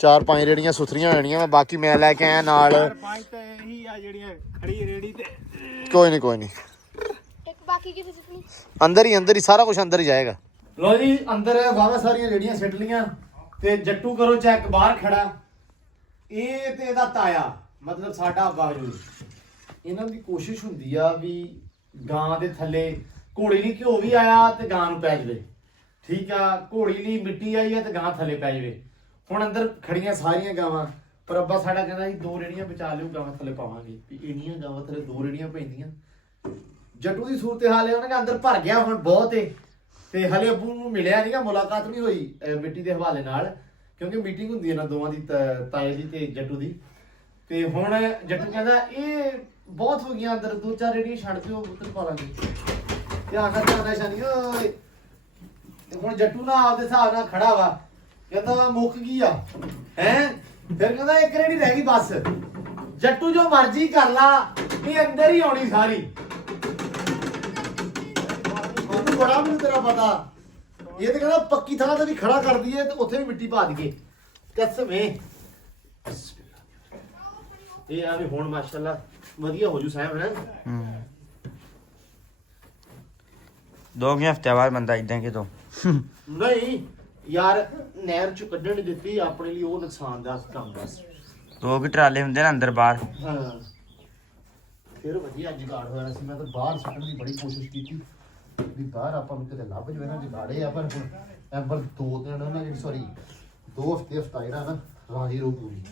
4-5 ਰੇੜੀਆਂ ਸੁਥਰੀਆਂ ਹੋਣੀਆਂ। ਬਾਕੀ ਮੈਂ ਲੈ ਕੇ ਆਇਆ ਨਾਲ। 5 ਤਾਂ ਇਹੀ ਆ ਜਿਹੜੀਆਂ ਖੜੀ ਰੇੜੀ ਤੇ। ਕੋਈ ਨਹੀਂ ਇੱਕ ਬਾਕੀ ਕਿਸੇ ਸਿੱਟਣੀ ਅੰਦਰ ਹੀ ਸਾਰਾ ਕੁਝ ਅੰਦਰ ਹੀ ਜਾਏਗਾ। ਲੋ ਜੀ ਅੰਦਰ ਵਾਵਾ ਸਾਰੀਆਂ ਰੇੜੀਆਂ ਸਿੱਟ ਲੀਆਂ ਤੇ ਜੱਟੂ ਕਰੋ ਚੈੱਕ ਬਾਹਰ ਖੜਾ। ਇਹ ਤੇ ਇਹਦਾ ਤਾਇਆ, ਮਤਲਬ ਸਾਡਾ ਬਾਜੂ। ਇਹਨਾਂ ਦੀ ਕੋਸ਼ਿਸ਼ ਹੁੰਦੀ ਆ ਵੀ ਗਾਂ ਦੇ ਥੱਲੇ ਘੋੜੀ ਲਈ ਘਿਓ ਵੀ ਆਇਆ ਤੇ ਗਾਂ ਨੂੰ ਪੈ ਜਵੇ। ਠੀਕ ਆ, ਘੋੜੀ ਲਈ ਮਿੱਟੀ ਆਈ ਆ ਤੇ ਗਾਂ ਥੱਲੇ ਪੈ ਜਵੇ। ਹੁਣ ਅੰਦਰ ਖੜੀਆਂ ਸਾਰੀਆਂ ਗਾਵਾਂ, ਪਰ ਅੱਬਾ ਸਾਡਾ ਕਹਿੰਦਾ ਸੀ 2 ਰੇੜੀਆਂ ਬਚਾ ਲਿਓ, ਗਾਵਾਂ ਥੱਲੇ ਪਾਵਾਂਗੇ। ਵੀ ਇੰਨੀਆਂ ਗਾਵਾਂ ਥੱਲੇ 2 ਰੇੜੀਆਂ ਪੈਂਦੀਆਂ। ਜੱਟੂ ਦੀ ਸੂਰਤ ਹਾਲ ਹੈ, ਉਹਨਾਂ ਦੇ ਅੰਦਰ ਭਰ ਗਿਆ ਹੁਣ ਬਹੁਤ ਏ, ਤੇ ਹਲੇ ਅੱਬੂ ਨੂੰ ਮਿਲਿਆ ਨਹੀਂਗਾ, ਮੁਲਾਕਾਤ ਨਹੀਂ ਹੋਈ ਮਿੱਟੀ ਦੇ ਹਵਾਲੇ ਨਾਲ, ਕਿਉਂਕਿ ਮੀਟਿੰਗ ਹੁੰਦੀ ਹੈ ਨਾ ਦੋਵਾਂ ਦੀ, ਤਾਏ ਦੀ ਤੇ ਜੱਟੂ ਦੀ। ਤੇ ਹੁਣ ਜੱਟੂ ਕਹਿੰਦਾ ਇਹ ਬਹੁਤ ਹੋ ਗਈਆਂ ਅੰਦਰ, 2-4 ਰੇੜੀਆਂ ਛੱਡ ਦਿਓ, ਉੱਤਰ ਪਾ ਲਾਂਗੇ। ਤੇ ਆਖਰ ਜਾਂਦਾ ਸ਼ਾਨੀ ਓਏ, ਤੇ ਹੁਣ ਜੱਟੂ ਨਾ ਆਪਦੇ ਹਿਸਾਬ ਨਾਲ ਖੜਾ ਵਾ, ਕਹਿੰਦਾ ਮੁੱਕ ਗਈ ਆ ਹੈ। ਫਿਰ ਕਹਿੰਦਾ 1 ਰੇੜੀ ਰਹਿ ਗਈ ਬਸ। ਜੱਟੂ ਜੋ ਮਰਜ਼ੀ ਕਰ ਲਾ, ਇਹ ਅੰਦਰ ਹੀ ਆਉਣੀ ਸਾਰੀ। ਉਹਨੂੰ ਬੜਾ ਮੈਨੂੰ ਤੇਰਾ ਪਤਾ, ਇਹ ਤੇ ਕਹਿੰਦਾ ਪੱਕੀ ਥਾਂ ਤੇ ਵੀ ਖੜਾ ਕਰ ਦਈਏ ਤੇ ਉੱਥੇ ਵੀ ਮਿੱਟੀ ਪਾ ਦਈਏ। ਕਸਮੇ ਇਹ ਆ ਵੀ ਹੁਣ ਮਾਸ਼ਾਅੱਲਾ ਵਧੀਆ ਹੋ ਜੂ ਸਾਹਿਬ ਹੈ। 2 ਹਫ਼ਤੇ ਬਾਅਦ ਬੰਦਾ ਇਦਾਂ ਕਿਤੋਂ ਨਹੀਂ ਯਾਰ, ਨਹਿਰ ਚ ਕੱਢਣ ਨਹੀਂ ਦਿੱਤੀ, ਆਪਣੇ ਲਈ ਉਹ ਨੁਕਸਾਨ ਦਾ ਕੰਮ ਬਸ। 2 ਕਿ ਟਰਾਲੇ ਹੁੰਦੇ ਨਾ ਅੰਦਰ ਬਾਹਰ। ਹਾਂ, ਫਿਰ ਵਧੀਆ ਜੁਗਾੜ ਹੋਇਆ ਸੀ। ਮੈਂ ਤਾਂ ਬਾਹਰ ਸੁੱਟਣ ਦੀ ਬੜੀ ਕੋਸ਼ਿਸ਼ ਕੀਤੀ ਵੀ ਬਾਹਰ ਆਪਾਂ ਨੂੰ ਕਿਤੇ ਲੱਭ ਜਵੇ ਨਾ ਜੁਗਾੜੇ ਆ, ਪਰ ਹੁਣ ਐਂਬਰ 2 ਦਿਨ ਉਹਨਾਂ ਨੇ ਸੌਰੀ 2 ਹਫ਼ਤੇ ਹਫਤਾਇਰਾ ਨਾ ਰਾਜੀ ਰਹੂ ਪੂਰੀ।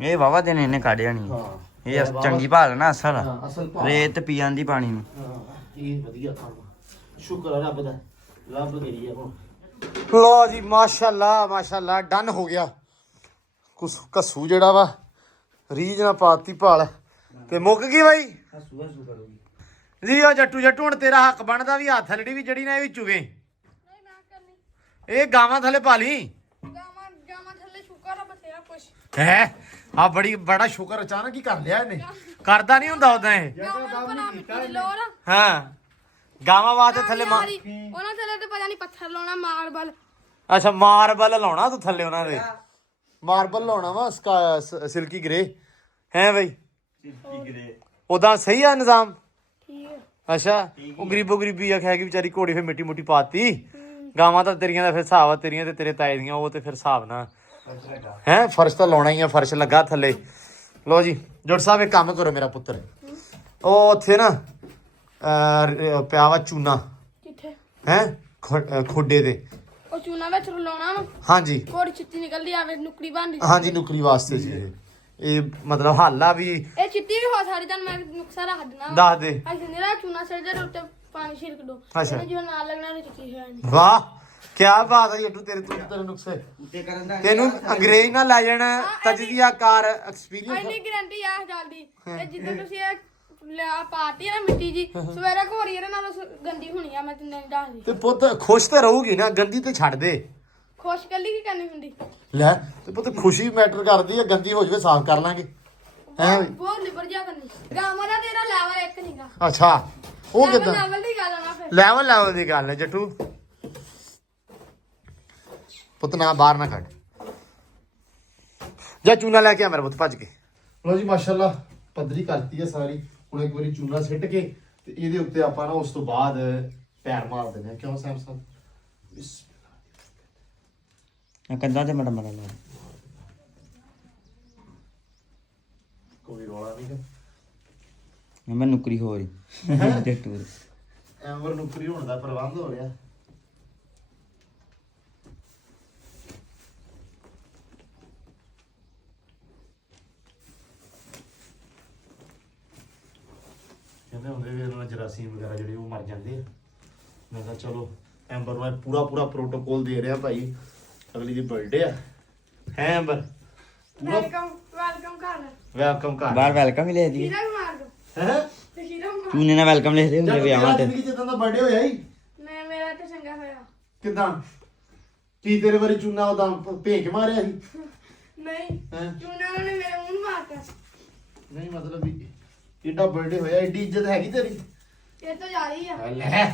ਇਹ ਵਾਵਾ ਦਿਨ ਇਹਨੇ ਕਾਢਿਆ ਨਹੀਂ। ਹਾਂ, ਇਹ ਚੰਗੀ ਭਾਲ ਨਾ ਅਸਲ ਹਾਂ, ਅਸਲ ਭਾਅ। ਰੇਤ ਪੀ ਜਾਂਦੀ ਪਾਣੀ ਨੂੰ। ਹਾਂ, ਇਹ ਵਧੀਆ ਕੰਮ ਆ। ਸ਼ੁਕਰ ਆ ਰੱਬ ਦਾ, ਰੱਬ ਦੇ ਲਈ ਆ ਹੁਣ। ਲੋ ਜੀ ਮਾਸ਼ਾਅੱਲਾ ਮਾਸ਼ਾਅੱਲਾ ਡਨ ਹੋ ਗਿਆ। ਕੱਸੂ ਜਿਹੜਾ ਵਾ ਰੀਝ ਨਾ ਪਾਤੀ ਭਾਲ ਤੇ ਮੁੱਕ ਗਈ ਬਾਈ ਜੀ। ਉਹ ਜੱਟੂ ਹੁਣ ਤੇਰਾ ਹੱਕ ਬਣਦਾ ਵੀ ਹੱਥ ਲੜੀ ਵੀ ਜੜੀ ਨਾ ਇਹ ਵੀ ਚੁਗੇ। ਨਹੀਂ ਮੈਂ ਕਰਨੀ ਇਹ ਗਾਵਾਂ ਥੱਲੇ ਪਾ ਲਈ ਗਾਵਾਂ ਥੱਲੇ ਸ਼ੁਕਰ ਆ ਬਥੇਰਾ ਕੁਛ। ਹੈ ਆ ਬੜਾ ਸ਼ੁਕਰ ਅਚਾਨਕ ਹੀ ਕਰ ਲਿਆ ਇਹਨੇ, ਕਰਦਾ ਨਹੀਂ ਹੁੰਦਾ ਉਦਾਂ ਇਹ। ਗਾਵਾਂ ਭਰਾ ਮਿੱਟੀ ਦੀ ਲੋੜ ਆ। ਹਾਂ, ਗਾਵਾਂ ਵਾਸਤੇ ਥੱਲੇ ਉਹਨਾਂ ਥੱਲੇ ਤੇ ਪਤਾ ਨਹੀਂ ਪੱਥਰ ਲਾਉਣਾ, ਮਾਰਬਲ। ਅੱਛਾ ਮਾਰਬਲ ਲਾਉਣਾ ਤੂੰ ਥੱਲੇ ਉਹਨਾਂ ਦੇ। ਮਾਰਬਲ ਲਾਉਣਾ ਵਾ ਸਿਲਕੀ ਗ੍ਰੇ ਹੈ ਬਈ। ਉਦਾਂ ਸਹੀ ਆ ਨਿਜ਼ਾਮ। ਠੀਕ ਹੈ। ਅੱਛਾ ਉਹ ਗਰੀਬੋ ਗਰੀਬੀ ਆਖਿਆ ਕਿ ਵਿਚਾਰੀ ਘੋੜੀ ਫੇ ਮਿੱਟੀ ਮੁੱਟੀ ਪਾਤੀ। ਗਾਵਾਂ ਤਾਂ ਤੇਰੀਆਂ ਦਾ ਫਿਰ ਹਿਸਾਬ ਆ, ਤੇਰੀਆਂ ਤੇ ਤੇਰੇ ਤਾਏ ਦੀਆਂ, ਉਹ ਤੇ ਫਿਰ ਹਿਸਾਬ ਨਾਲ ਹੈ। ਫਰਸ਼ ਤਾਂ ਲਾਉਣਾ ਹੀ ਆ, ਫਰਸ਼ ਲੱਗਾ ਥੱਲੇ। ਲੋ ਜੀ ਜੁੜ ਸਾਹਿਬ ਇੱਕ ਕੰਮ ਕਰੋ ਮੇਰਾ ਪੁੱਤਰ, ਉਹ ਉੱਥੇ ਨਾ ਪਿਆ ਵਾ ਚੂਨਾ ਕਿੱਥੇ? ਹੈ ਖੋਡੇ ਤੇ। ਉਹ ਚੂਨਾ ਵਿੱਚ ਰਲਾਉਣਾ ਵਾ, ਹਾਂਜੀ ਘੋੜੀ ਚਿੱਟੀ ਨਿਕਲਦੀ ਆਵੇ, ਨੁਕਰੀ ਬਣਦੀ। ਹਾਂਜੀ ਨੁਕਰੀ ਵਾਸਤੇ ਜੀ ਇਹ ਮਤਲਬ ਹੱਲ ਆ ਵੀ। ਇਹ ਚਿੱਟੀ ਵੀ ਹੋ ਸਕਦੀ, ਤੁਹਾਨੂੰ ਮੈਂ ਨੁਕਸਾ ਰੱਖ ਦੇਣਾ। ਦੱਸ ਦੇ। ਅਸੀਂ ਨਿਹਰਾ ਚੂਨਾ ਸਿਰ ਦੇ ਉੱਤੇ ਪਾਣੀ ਛਿੜਕ ਦੋ, ਅੱਛਾ। ਇਹਨੇ ਜੋ ਨਾਲ ਲੱਗਣਾ ਉਹ ਚਿੱਟੀ ਹੋ ਜਾਣੀ। ਵਾਹ ਕੀ ਬਾਤ ਹੈ ਜੱਟੂ, ਤੇਰੇ ਨੁਕਸੇ ਤੈਨੂੰ ਅੰਗਰੇਜ਼ ਨਾ ਲੈ ਜਾਣਾ। ਤਜਜ਼ੀਆਕਾਰ ਐਕਸਪੀਰੀਅੰਸ ਇੰਨੀ ਗਾਰੰਟੀ ਆ ਜਲਦੀ। ਤੇ ਜਿੱਦਾਂ ਤੁਸੀਂ ਇਹ ਲਿਆ ਪਾਰਟੀ ਆ ਨਾ ਮਿੱਟੀ ਜੀ, ਸਵੇਰੇ ਘੋੜੀ ਇਹਦੇ ਨਾਲੋਂ ਗੰਦੀ ਹੋਣੀ ਆ, ਮੈਂ ਤੈਨੂੰ ਨਹੀਂ ਦੱਸਦੀ। ਤੇ ਪੁੱਤ ਖੁਸ਼ ਤੇ ਰਹੂਗੀ ਨਾ, ਗੰਦੀ ਤੇ ਛੱਡ ਦੇ। ਖੁਸ਼ ਕੱਲੀ ਕੀ ਕਰਨੀ ਹੁੰਦੀ? ਲੈ ਤੇ ਪੁੱਤ ਖੁਸ਼ੀ ਮੈਟਰ ਕਰਦੀ ਹੈ, ਗੰਦੀ ਹੋ ਜਵੇ ਸਾਫ਼ ਕਰ ਲਾਂਗੇ ਹੈ। ਬਹੁਤ ਲਿਬਰ ਜਾ ਕਰਨੀ। ਗਾਵਾਂ ਦਾ ਤੇਰਾ ਲੈਵਲ ਇੱਕ ਨਹੀਂਗਾ। ਅੱਛਾ ਉਹ ਕਿਦਾਂ ਲੈਵਲ ਦੀ ਗੱਲ ਆ ਨਾ ਫਿਰ। ਲੈਵਲ ਦੀ ਗੱਲ ਹੈ ਜੱਟੂ। ਪੁੱਤ ਨਾ ਬਾਹਰ ਨਾ ਕੱਢ, ਜਾ ਚੂਨਾ ਲੈ ਕੇ ਆ ਮੇਰਾ ਪੁੱਤ ਭੱਜ ਕੇ। ਲੋ ਜੀ ਮਾਸ਼ਾਅੱਲਾ ਪੱਧਰੀ ਕਰਤੀ ਆ ਸਾਰੀ। ਹੁਣ ਇੱਕ ਵਾਰੀ ਚੂਨਾ ਸਿੱਟ ਕੇ ਤੇ ਇਹਦੇ ਉੱਤੇ ਆਪਾਂ ਨਾ ਉਸ ਤੋਂ ਬਾਅਦ ਪੈਰ ਮਾਰ ਦਿੰਦੇ ਆ। ਕਿਉਂ ਸਾਹਿਬ ਸਾਹਿਬ? ਕੰਧਾਂ ਤੇ ਮੜਾ ਲਾ ਕੋਈ ਰੌਲਾ ਨਹੀਂ ਗਾ। ਮੈਂ ਨੁਕਰੀ ਹੋ ਰਹੀ ਜੱਟੂ ਦੀ। ਐਂਵਰ ਨੁਕਰੀ ਹੋਣ ਦਾ ਪ੍ਰਬੰਧ ਹੋ ਰਿਹਾ। ਕਹਿੰਦੇ ਹੁੰਦੇ ਵੀ ਉਹਨਾਂ ਜਰਾਸੀਮ ਵਗੈਰਾ ਜਿਹੜੇ ਉਹ ਮਰ ਜਾਂਦੇ ਆ। ਮੈਂ ਕਿਹਾ ਚਲੋ ਐਂਬਰ ਨੂੰ ਪੂਰਾ ਪ੍ਰੋਟੋਕੋਲ ਦੇ ਰਿਹਾ ਭਾਈ, ਅਗਲੀ ਦੀ ਬਰਥਡੇ ਆ ਹੈ ਐਂਬਰ। ਵੈਲਕਮ ਕਰ। ਵੈਲਕਮ ਕਰ ਬਾਹਰ ਵੈਲਕਮ ਹੀ ਲੈ ਦੀ। ਹੀਰਾ ਵੀ ਮਾਰ ਦੋ ਹੈ। ਤੇ ਹੀਰਾ ਵੀ ਮਾਰ। ਤੂੰ ਨੇ ਨਾ ਵੈਲਕਮ ਲਿਖਦੇ ਹੁੰਦੇ ਵਿਆਹਾਂ ਤੇ। ਜਿੱਦਾਂ ਦਾ ਬਰਥਡੇ ਹੋਇਆ ਹੀ ਮੇਰਾ ਤੇ ਚੰਗਾ ਹੋਇਆ। ਕਿਦਾਂ ਕੀ ਤੇਰੇ ਵਾਰੀ ਚੂਨਾ ਉਹਦਾ ਭੇਂਕ ਮਾਰਿਆ ਸੀ? ਨਹੀਂ ਹੈਂ? ਚੂਨਾ ਨੇ ਮੇਰੇ ਮੂੰਹ ਨੂੰ ਮਾਰਤਾ। ਨਹੀਂ ਮਤਲਬ ਵੀ ਏਡਾ ਬਰਥਡੇ ਹੋਇਆ, ਏਡੀ ਇੱਜ਼ਤ ਹੈਗੀ ਤੇਰੀ? ਇਹ ਤਾਂ ਜਾ ਰਹੀ ਆ। ਲੈ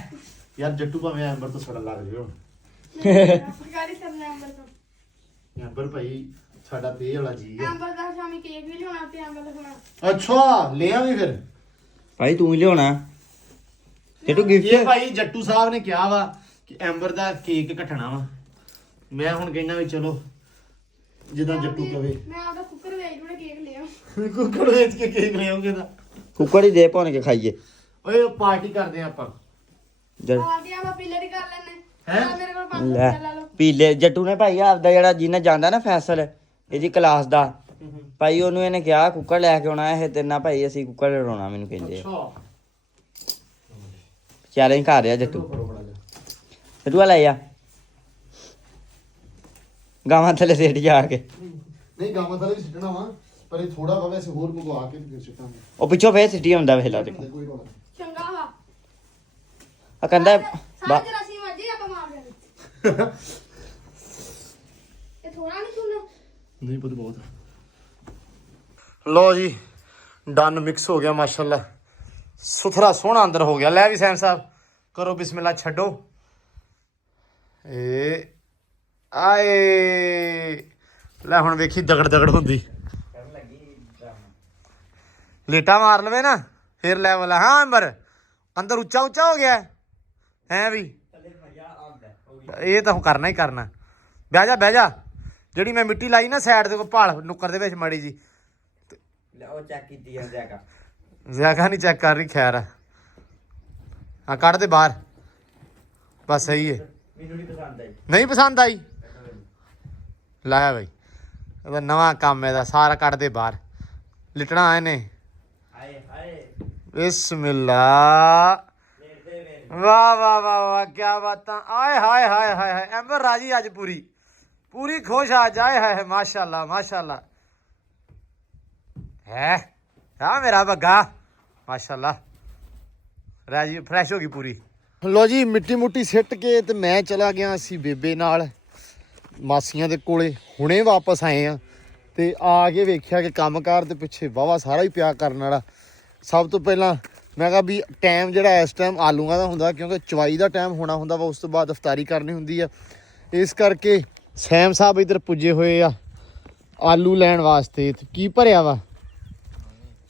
ਯਾਰ ਜੱਟੂ ਭਾਵੇਂ ਐਂਬਰ ਤੋਂ ਸੜਾ ਲੱਗ ਜਾਵੇ ਹੁਣ। ਸਰਕਾਰੀ ਸਰਨਾ ਅੰਬਰ ਤੋਂ। ਐਂਬਰ ਭਾਈ ਸਾਡਾ ਤੇ ਵਾਲਾ ਜੀ ਹੈ। ਅੰਬਰ ਦਾ ਸ਼ਾਮੀ ਕੇਕ ਵੀ ਲਿਆਉਣਾ ਤੇ ਅੰਬਰ ਦਾ ਖਾਣਾ। ਅੱਛਾ ਲੈ ਆਵੀਂ ਫਿਰ। ਭਾਈ ਤੂੰ ਹੀ ਲਿਆਉਣਾ ਜੱਟੂ ਇਹ ਗਿਫਟ। ਭਾਈ ਜੱਟੂ ਸਾਹਿਬ ਨੇ ਕਿਹਾ ਵਾ ਕਿ ਐਂਬਰ ਦਾ ਕੇਕ ਕੱਟਣਾ ਵਾ। ਮੈਂ ਹੁਣ ਕਹਿੰਦਾ ਵੀ ਚਲੋ ਜਿੱਦਾਂ ਜੱਟੂ ਕਵੇ। ਮੈਂ ਆਪਦਾ ਕੁੱਕਰ ਵੇਚ ਕੇ ਕੇਕ ਲਿਆ। ਕੁੱਕੜ ਵੇਚ ਕੇ ਕੇਕ ਲੈ ਆਉਂਗੇ ਤਾਂ ਕੁੱਕੜ ਹੀ ਦੇ ਭੁੰਨ ਕੇ ਖਾਈਏ। ਓਏ ਪਾਰਟੀ ਕਰਦੇ ਆਪਾਂ। ਜਦ ਪਾਰਟੀ ਆਪਾਂ ਪੀਲੇ ਦੀ ਕਰ ਲੈਣੇ ਹੈਂ? ਮੇਰੇ ਕੋਲ 5 ਲੈ ਲੈ ਲਓ। ਪੀਲੇ ਜੱਟੂ ਨੇ ਭਾਈ ਆਪਦਾ ਜਿਹੜਾ ਜਿਹਨੇ ਜਾਂਦਾ ਨਾ ਫੈਸਲ ਇਹਦੀ ਕਲਾਸ ਦਾ ਭਾਈ ਉਹਨੂੰ ਇਹਨੇ ਕਿਹਾ ਕੁੱਕੜ ਲੈ ਕੇ ਆਉਣਾ ਇਹ ਤੇ ਨਾ ਭਾਈ ਅਸੀਂ ਕੁੱਕੜ ਲੜਾਉਣਾ ਮੈਨੂੰ ਕਹਿੰਦੇ ਆ। ਚੈਲੰਜ ਕਰ ਰਿਹਾ ਜੱਟੂ। ਜੱਟੂ ਲੈ ਆ ਗਾਵਾਂ ਥੱਲੇ ਸਿੱਟ ਜਾ ਕੇ। ਨਹੀਂ ਗਾਵਾਂ ਥਲੇ ਵੀ ਸਿੱਟਣਾ ਵਾ ਪਰ ਇਹ ਥੋੜਾ ਵਾ ਵੈਸੇ ਹੋਰ ਮੰਗਵਾ ਕੇ ਤੇ ਫਿਰ ਸਿੱਟਾਂਗੇ। ਉਹ ਪਿੱਛੋਂ ਫੇਰ ਸਿੱਟੀ ਆਉਂਦਾ ਵੇਲਾ ਤੇ ਕੋਈ ਰੋਲਾ ਚੰਗਾ ਵਾ ਆ ਕਹਿੰਦਾ ਸਾਰੇ ਜਰਾਸੀ ਮਰਜੀ ਆਪਾਂ ਮਾਰ ਦੇਣੀ। ਇਹ ਥੋੜਾ ਨਹੀਂ ਸੁਣਨਾ। ਨਹੀਂ ਪਤਾ ਬਹੁਤ। ਲੋ ਜੀ ਡਨ ਮਿਕਸ ਹੋ ਗਿਆ ਮਾਸ਼ਾਅੱਲਾ ਸੁਥਰਾ ਸੋਹਣਾ ਅੰਦਰ ਹੋ ਗਿਆ। ਲੈ ਵੀ ਸੈਮ ਸਾਹਿਬ ਕਰੋ ਬਿਸਮਿਲ੍ਲਾ ਛੱਡੋ। ਏ ਆਏ ਲੈ ਹੁਣ ਵੇਖੀ ਦਗੜ ਦਗੜ ਹੁੰਦੀ ਲੇਟਾ ਮਾਰ ਲਵੇ ਨਾ ਫਿਰ ਲੈਵਲ। ਹਾਂ ਅੰਬਰ ਅੰਦਰ ਉੱਚਾ ਉੱਚਾ ਹੋ ਗਿਆ ਹੈ ਵੀ ਇਹ ਤਾਂ ਹੁਣ ਕਰਨਾ ਹੀ ਕਰਨਾ। ਬਹਿ ਜਾ ਜਿਹੜੀ ਮੈਂ ਮਿੱਟੀ ਲਾਈ ਨਾ ਸਾਈਡ ਦੇ ਕੋ ਭਾਲ ਨੁੱਕਰ ਦੇ ਵਿੱਚ ਮਾੜੀ ਜੀ ਉਹ ਚੈੱਕ ਕੀਤੀ ਆ ਜੈਕਾ ਜ਼ਿਆਦਾ ਨਹੀਂ ਚੈੱਕ ਕਰ ਰਹੀ ਖੈਰ ਆ। ਹਾਂ ਕੱਢ ਦੇ ਬਾਹਰ ਬਸ ਸਹੀ ਹੈ। ਮੈਨੂੰ ਨਹੀਂ ਪਸੰਦ ਆਈ। ਨਹੀਂ ਪਸੰਦ ਆਈ ਲਾਇਆ ਬਈ ਇਹਦਾ ਨਵਾਂ ਕੰਮ ਇਹਦਾ ਸਾਰਾ ਕੱਢ ਦੇ ਬਾਹਰ ਲਿਟਣਾ ਇਹਨੇ। ਹਾਏ ਹਾਏ ਬਿਸਮਿਲ੍ਲਾ ਵਾਹ ਵਾਹ ਵਾਹ ਵਾਹ ਕੀ ਬਾਤਾਂ। ਆਏ ਹਾਏ ਹਾਏ ਹਾਏ ਹਾਏ ਐਂਬਰ ਰਾਜੀ ਅੱਜ ਪੂਰੀ ਖੁਸ਼ ਆ ਜਾਏ ਹੈ ਮਾਸ਼ਾਅੱਲਾ ਮਾਸ਼ਾਅੱਲਾ ਹੈ ਆ ਮੇਰਾ ਬੱਗਾ ਮਾਸ਼ਾਅੱਲਾ ਰਾਜੀ ਫਰੈਸ਼ ਹੋ ਗਈ ਪੂਰੀ। ਲੋ ਜੀ ਮਿੱਟੀ ਮੁੱਟੀ ਸਿੱਟ ਕੇ ਤੇ ਮੈਂ ਚਲਾ ਗਿਆ ਸੀ ਬੇਬੇ ਨਾਲ ਮਾਸੀਆਂ ਦੇ ਕੋਲੇ ਹੁਣੇ ਵਾਪਸ ਆਏ ਆ ਤੇ ਆ ਕੇ ਵੇਖਿਆ ਕਿ ਕੰਮਕਾਰ ਦੇ ਪਿੱਛੇ ਵਾਵਾ ਸਾਰਾ ਹੀ ਪਿਆ ਕਰਨ ਵਾਲਾ। ਸਭ ਤੋਂ ਪਹਿਲਾਂ ਮੈਂ ਕਿਹਾ ਵੀ ਟਾਈਮ ਜਿਹੜਾ ਇਸ ਟਾਈਮ ਆਲੂਆਂ ਦਾ ਹੁੰਦਾ ਕਿਉਂਕਿ ਚਵਾਈ ਦਾ ਟਾਈਮ ਹੋਣਾ ਹੁੰਦਾ ਵਾ ਉਸ ਤੋਂ ਬਾਅਦ ਇਫਤਾਰੀ ਕਰਨੀ ਹੁੰਦੀ ਆ। ਇਸ ਕਰਕੇ ਸੈਮ ਸਾਹਿਬ ਇੱਧਰ ਪੁੱਜੇ ਹੋਏ ਆ ਆਲੂ ਲੈਣ ਵਾਸਤੇ। ਕੀ ਭਰਿਆ ਵਾ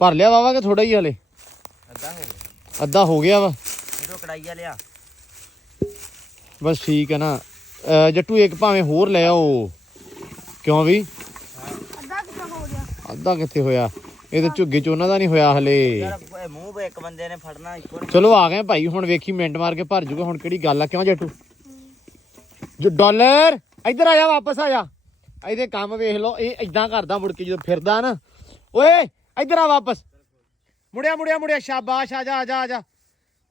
ਭਰ ਲਿਆ ਵਾਵਾ ਕਿ ਥੋੜਾ ਹੀ ਹਲੇ ਅੱਧਾ ਹੋ ਗਿਆ ਵਾ ਇਹੋ ਕੜਾਈਆ ਲਿਆ ਬਸ ਠੀਕ ਹੈ ਨਾ। ਜੱਟੂ ਇੱਕ ਭਾਵੇਂ ਹੋਰ ਲੈ ਆਓ ਕਿਉਂ ਵੀ ਅੱਧਾ ਕਿੰਨਾ ਹੋ ਗਿਆ। ਅੱਧਾ ਕਿੱਥੇ ਹੋਇਆ ਇਹ ਤੇ ਝੁੱਗੇ ਚ ਉਹਨਾਂ ਦਾ ਨਹੀਂ ਹੋਇਆ ਹਲੇ। ਯਾਰ ਮੂੰਹ ਇੱਕ ਬੰਦੇ ਨੇ ਫੜਨਾ ਇੱਕੋ ਚਲੋ ਆ ਗਏ ਭਾਈ ਹੁਣ ਵੇਖੀ ਮਿੰਟ ਮਾਰ ਕੇ ਭਰ ਜੂਗਾ ਹੁਣ ਕਿਹੜੀ ਗੱਲ ਆ। ਕਿਉਂ ਜੱਟੂ ਜੋ ਡਾਲਰ ਇੱਧਰ ਆ ਜਾ ਵਾਪਸ ਆ ਜਾ। ਇਹਦੇ ਕੰਮ ਵੇਖ ਲਓ ਇਹ ਇਦਾਂ ਕਰਦਾ ਮੁੜ ਕੇ ਜਦੋਂ ਫਿਰਦਾ ਨਾ। ਓਏ ਇੱਧਰ ਆ ਵਾਪਸ ਮੁੜਿਆ ਸ਼ਾਬਾਸ਼ ਆ ਜਾ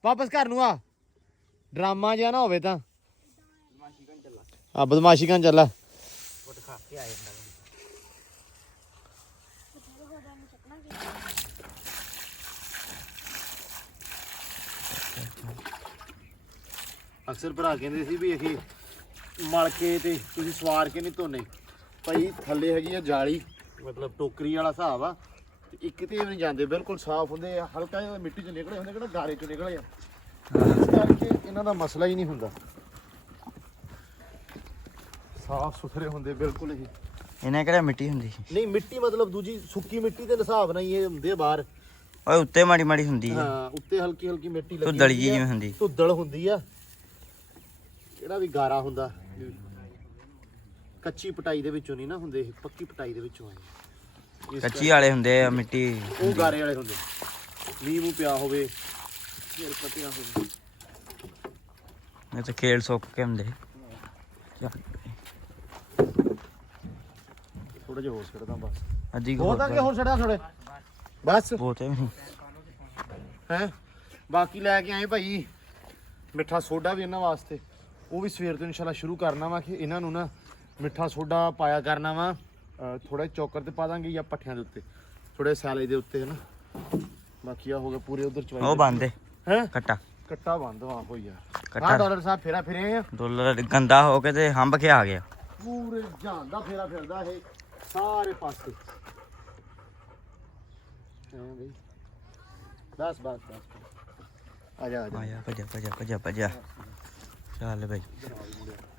ਵਾਪਸ ਘਰ ਨੂੰ ਆ। ਡਰਾਮਾ ਜਿਹਾ ਨਾ ਹੋਵੇ ਤਾਂ ਆ ਬਦਮਾਸ਼ੀ ਕਰਨ ਚੱਲਾ। ਅਕਸਰ ਭਰਾ ਕਹਿੰਦੇ ਸੀ ਵੀ ਇਹ ਮਲ ਕੇ ਤੇ ਤੁਸੀਂ ਸਵਾਰ ਕੇ ਨਹੀਂ ਧੋਨੇ ਭਾਈ। ਥੱਲੇ ਹੈਗੀ ਆ ਜਾਲੀ ਮਤਲਬ ਟੋਕਰੀ ਵਾਲਾ ਹਿਸਾਬ ਆ ਤੇ ਇੱਕ ਤੇ ਨਹੀਂ ਜਾਂਦੇ ਬਿਲਕੁਲ ਸਾਫ਼ ਹੁੰਦੇ ਆ। ਹਲਕਾ ਜਿਹਾ ਮਿੱਟੀ ਚ ਨਿਕਲੇ ਹੁੰਦੇ ਕਿਹੜਾ ਗਾਰੇ ਚ ਨਿਕਲੇ ਆ। ਇਸ ਕਰਕੇ ਇਹਨਾਂ ਦਾ ਮਸਲਾ ਹੀ ਨਹੀਂ ਹੁੰਦਾ ਸਾਫ਼ ਸੁਥਰੇ ਹੁੰਦੇ ਬਿਲਕੁਲ ਇਹ। ਇਹਨੇ ਕਿਹੜਾ ਮਿੱਟੀ ਹੁੰਦੀ ਨਹੀਂ ਮਿੱਟੀ ਮਤਲਬ ਦੂਜੀ ਸੁੱਕੀ ਮਿੱਟੀ ਦੇ ਹਿਸਾਬ ਨਾਲ ਹੀ ਇਹ ਹੁੰਦੇ ਆ ਬਾਹਰ। ਓਏ ਉੱਤੇ ਮਾੜੀ ਮਾੜੀ ਹੁੰਦੀ ਹੈ ਹਾਂ ਉੱਤੇ ਹਲਕੀ ਹਲਕੀ ਮਿੱਟੀ ਲੱਗੀ ਧੁੱਦਲ ਜਿਹੀ ਹੁੰਦੀ ਆ। ਜਿਵੇਂ ਹੁੰਦੀ। ਧੁੱਦਲ ਹੁੰਦੀ ਆ ਜਿਹੜਾ ਵੀ ਗਾਰਾ ਹੁੰਦਾ। ਕੱਚੀ ਪਟਾਈ ਦੇ ਵਿੱਚੋਂ ਨਹੀਂ ਨਾ ਹੁੰਦੇ ਇਹ ਪੱਕੀ ਪਟਾਈ ਦੇ ਵਿੱਚੋਂ ਆਏ। ਇਸ ਕੱਚੀ ਵਾਲੇ ਹੁੰਦੇ ਆ ਮਿੱਟੀ ਉਹ ਗਾਰੇ ਵਾਲੇ ਹੁੰਦੇ ਮੀਂਹ ਮੂੰਹ ਪਿਆ ਹੋਵੇ ਫਿਰ ਪਤਿਆ ਹੋਵੇ। ਇਹ ਤਾਂ ਖੇਲ ਸੁੱਕ ਕੇ ਹੁੰਦੇ ਚੱਲ ਥੋੜਾ ਜਿਹਾ ਹੋਰ ਛੱਡਦਾ ਬਸ। ਅੱਧੀ ਹੋਰ ਤਾਂ ਕਿ ਹੋਰ ਛੱਡਾਂ ਥੋੜੇ ਬਸ ਬਹੁਤੇ ਵੀ ਨਹੀਂ ਹੈ। ਬਾਕੀ ਲੈ ਕੇ ਆਏ ਭਾਈ ਮਿੱਠਾ ਸੋਡਾ ਵੀ ਇਹਨਾਂ ਵਾਸਤੇ ਉਹ ਵੀ ਸਵੇਰ ਤੋਂ ਇਨਸ਼ਾਅੱਲਾ ਸ਼ੁਰੂ ਕਰਨਾ ਵਾ ਕਿ ਇਹਨਾਂ ਨੂੰ ਨਾ ਮਿੱਠਾ ਸੋਡਾ ਪਾਇਆ ਕਰਨਾ ਵਾ। ਥੋੜਾ ਚੌਕਰ ਤੇ ਪਾ ਦਾਂਗੇ ਜਾਂ ਪੱਠਿਆਂ ਦੇ ਉੱਤੇ ਥੋੜੇ ਸੈਲੇ ਦੇ ਉੱਤੇ ਹੈ ਨਾ। ਬਾਕੀ ਆ ਹੋ ਗਿਆ ਪੂਰੇ ਉਧਰ ਚਵਾਈ ਉਹ ਬੰਦੇ ਹੈ ਕੱਟਾ ਬੰਦ ਵਾ ਹੋ ਯਾਰ। ਕੱਟਾ। ਹਾਂ ਡਾਲਰ ਸਾਹਿਬ ਫੇਰਾ ਫਿਰੇ ਆ ਡੋਲਰ ਗੰਦਾ ਹੋ ਕੇ ਤੇ ਹੰਬ ਕੇ ਆ ਗਿਆ। ਪੂਰੇ ਜਹਾਨ ਦਾ ਫੇਰਾ ਫਿਰਦਾ ਇਹ ਸਾਰੇ ਪਾਸੇ। ਹਾਂ ਬਈ ਬਸ ਆ ਜਾ ਆਇਆ ਭੱਜਾ ਚੱਲ ਬਈ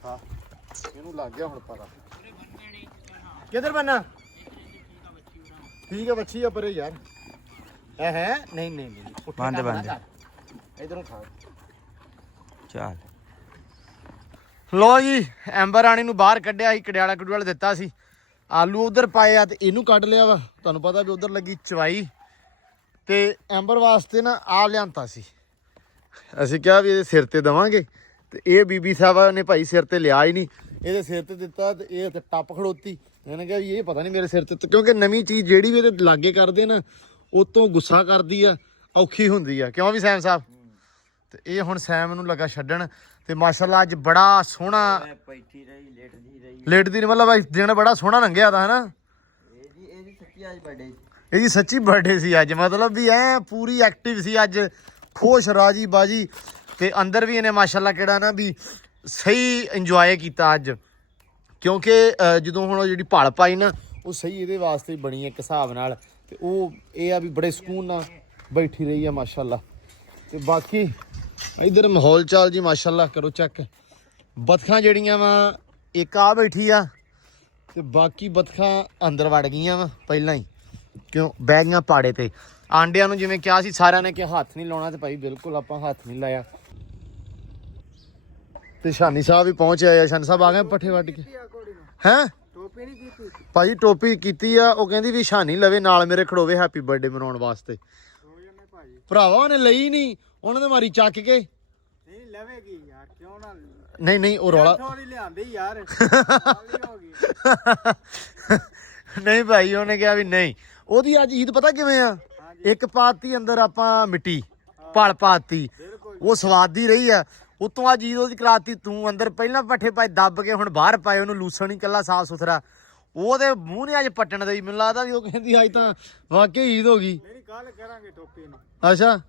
ਹਾਂ ਇਹਨੂੰ ਲੱਗ ਗਿਆ ਹੁਣ ਪਤਾ ਕਿੱਧਰ ਬੰਨਾ। ਠੀਕ ਹੈ ਬੱਚੀ ਆ ਪਰੇ ਯਾਰ ਇਹ ਹੈ ਨਹੀਂ ਬੰਦ ਇਧਰੋਂ ਖਾ। ਚੱਲ ਲੋ ਜੀ ਐਂਬਰ ਰਾਣੀ ਨੂੰ ਬਾਹਰ ਕੱਢਿਆ ਸੀ ਕੜਿਆਲਾ ਕੜੂਆਲਾ ਦਿੱਤਾ ਸੀ। ਆਲੂ ਉਧਰ ਪਾਏ ਆ ਤੇ ਇਹਨੂੰ ਕੱਢ ਲਿਆ ਵਾ। ਤੁਹਾਨੂੰ ਪਤਾ ਵੀ ਉਧਰ ਲੱਗੀ ਚਵਾਈ ਤੇ ਐਂਬਰ ਵਾਸਤੇ ਨਾ ਆ ਲਿਆਂਤਾ ਸੀ। ਅਸੀਂ ਕਿਹਾ ਵੀ ਇਹਦੇ ਸਿਰ ਤੇ ਦਵਾਂਗੇ ਤੇ ਇਹ ਬੀਬੀ ਸਾਹਿਬਾ ਨੇ ਭਾਈ ਸਿਰ ਤੇ ਲਿਆ ਹੀ ਨਹੀਂ, ਇਹਦੇ ਸਿਰ ਤੇ ਦਿੱਤਾ ਤੇ ਇਹ ਤੇ ਟੱਪ ਖੜੋਤੀ। ਇਹਨੇ ਕਿਹਾ ਵੀ ਇਹ ਪਤਾ ਨਹੀਂ ਮੇਰੇ ਸਿਰ ਤੇ, ਕਿਉਂਕਿ ਨਵੀਂ ਚੀਜ਼ ਜਿਹੜੀ ਵੀ ਇਹਦੇ ਲਾਗੇ ਕਰਦੇ ਨਾ ਉਹ ਤੋਂ ਗੁੱਸਾ ਕਰਦੀ ਆ, ਔਖੀ ਹੁੰਦੀ ਆ। ਕਿਉਂ ਵੀ ਸੈਮ ਸਾਹਿਬ? ਤੇ ਇਹ ਹੁਣ ਸੈਮ ਨੂੰ ਲੱਗਾ ਛੱਡਣ ਤੇ ਮਾਸ਼ਾਅੱਲਾ ਅੱਜ ਬੜਾ ਸੋਹਣਾ ਬੈਠੀ ਰਹੀ, ਲੇਟਦੀ ਲੇਟਦੀ ਨਹੀਂ, ਮਤਲਬ ਦਿਨ ਬੜਾ ਸੋਹਣਾ ਲੰਘਿਆ ਤਾਂ ਹਨਾ। ਇਹਦੀ ਸੱਚੀ ਅੱਜ ਬਰਥਡੇ, ਇਹਦੀ ਸੱਚੀ ਬਰਥਡੇ ਸੀ ਅੱਜ, ਮਤਲਬ ਵੀ ਐ ਪੂਰੀ ਐਕਟਿਵ ਸੀ ਅੱਜ, ਖੁਸ਼ ਰਾਜੀ ਬਾਜੀ। ਤੇ ਅੰਦਰ ਵੀ ਇਹਨੇ ਮਾਸ਼ਾਅੱਲਾ ਕਿਹੜਾ ਨਾ ਵੀ ਸਹੀ ਇੰਜੋਏ ਕੀਤਾ ਅੱਜ, ਕਿਉਂਕਿ ਜਦੋਂ ਹੁਣ ਜਿਹੜੀ ਭਲ ਪਾਈ ਨਾ ਉਹ ਸਹੀ ਇਹਦੇ ਵਾਸਤੇ ਬਣੀ ਇੱਕ ਹਿਸਾਬ ਨਾਲ। ਤੇ ਉਹ ਇਹ ਆ ਵੀ ਬੜੇ ਸਕੂਨ ਨਾਲ ਬੈਠੀ ਰਹੀ ਆ ਮਾਸ਼ਾਅੱਲਾ। ਤੇ ਬਾਕੀ ਇਧਰ ਮਾਹੌਲ ਚਾਲ ਜੀ ਮਾਸ਼ਾਅੱਲਾ ਕਰੋ ਚੈੱਕ। ਬਤਖਾਂ ਜਿਹੜੀਆਂ ਵਾ ਇੱਕ ਆ ਬੈਠੀ ਆ ਤੇ ਬਾਕੀ ਬਤਖਾਂ ਅੰਦਰ ਵੜ ਗਈਆਂ ਵਾ ਪਹਿਲਾਂ ਹੀ, ਕਿਉਂ ਬਹਿ ਗਈਆਂ ਪਾੜੇ ਤੇ। ਆਂਡਿਆਂ ਨੂੰ ਜਿਵੇਂ ਕਿਹਾ ਸੀ ਸਾਰਿਆਂ ਨੇ ਕਿ ਹੱਥ ਨਹੀਂ ਲਾਉਣਾ, ਤੇ ਭਾਈ ਬਿਲਕੁਲ ਆਪਾਂ ਹੱਥ ਨਹੀਂ ਲਾਇਆ। ਤੇ ਸ਼ਾਨੀ ਸਾਹਿਬ ਵੀ ਪਹੁੰਚ ਆਏ ਆ। ਸ਼ਾਨੀ ਸਾਹਿਬ ਆ ਗਏ ਪੱਠੇ ਵੱਢ ਕੇ। ਹੈਂ ਭਾਈ ਟੋਪੀ ਕੀਤੀ ਆ, ਉਹ ਕਹਿੰਦੀ ਵੀ ਸ਼ਾਨੀ ਲਵੇ ਨਾਲ ਮੇਰੇ ਖੜੋਵੇ ਹੈਪੀ ਬਰਥਡੇ ਮਨਾਉਣ ਵਾਸਤੇ। ਭਰਾਵਾ ਉਹਨੇ ਲਈ ਨਹੀਂ, ਉਹਨਾਂ ਨੇ ਮਾਰੀ ਚੱਕ ਕੇ। ਨਹੀਂ ਲਵੇਗੀ ਯਾਰ, ਕਿਉਂ ਨਾ ਨਹੀਂ ਉਹ ਰੌਲਾ ਥੋੜੀ ਲਿਆਂਦੀ ਯਾਰ। ਨਹੀਂ ਭਾਈ ਉਹਨੇ ਕਿਹਾ ਵੀ ਨਹੀਂ। ਉਹਦੀ ਅੱਜ ਈਦ ਪਤਾ ਕਿਵੇਂ ਆ, ਇੱਕ ਪਾਤੀ ਅੰਦਰ ਆਪਾਂ ਮਿੱਟੀ ਭਲ ਪਾਤੀ, ਉਹ ਸਵਾਦ ਦੀ ਰਹੀ ਆ। ਉਤੋਂ ਅੱਜ ਈਦ ਉਹਦੀ ਕਰਾਤੀ, ਤੂੰ ਅੰਦਰ ਪਹਿਲਾਂ ਪੱਠੇ ਪਾਏ ਦੱਬ ਕੇ ਹੁਣ ਬਾਹਰ ਪਾਏ, ਉਹਨੂੰ ਲੂਸਣ ਹੀ ਕੱਲਾ ਸਾਫ ਸੁਥਰਾ। ਉਹਦੇ ਮੂੰਹ ਨੇ ਅੱਜ ਪੱਟਣ ਦੇ, ਮੈਨੂੰ ਲੱਗਦਾ ਵੀ ਉਹ ਕਹਿੰਦੀ ਅੱਜ ਤਾਂ ਵਾਕਈ ਈਦ ਹੋ ਗਈ। ਮੇਰੀ ਗੱਲ ਕਰਾਂਗੇ ਟੋਪੀ ਨੂੰ। ਅੱਛਾ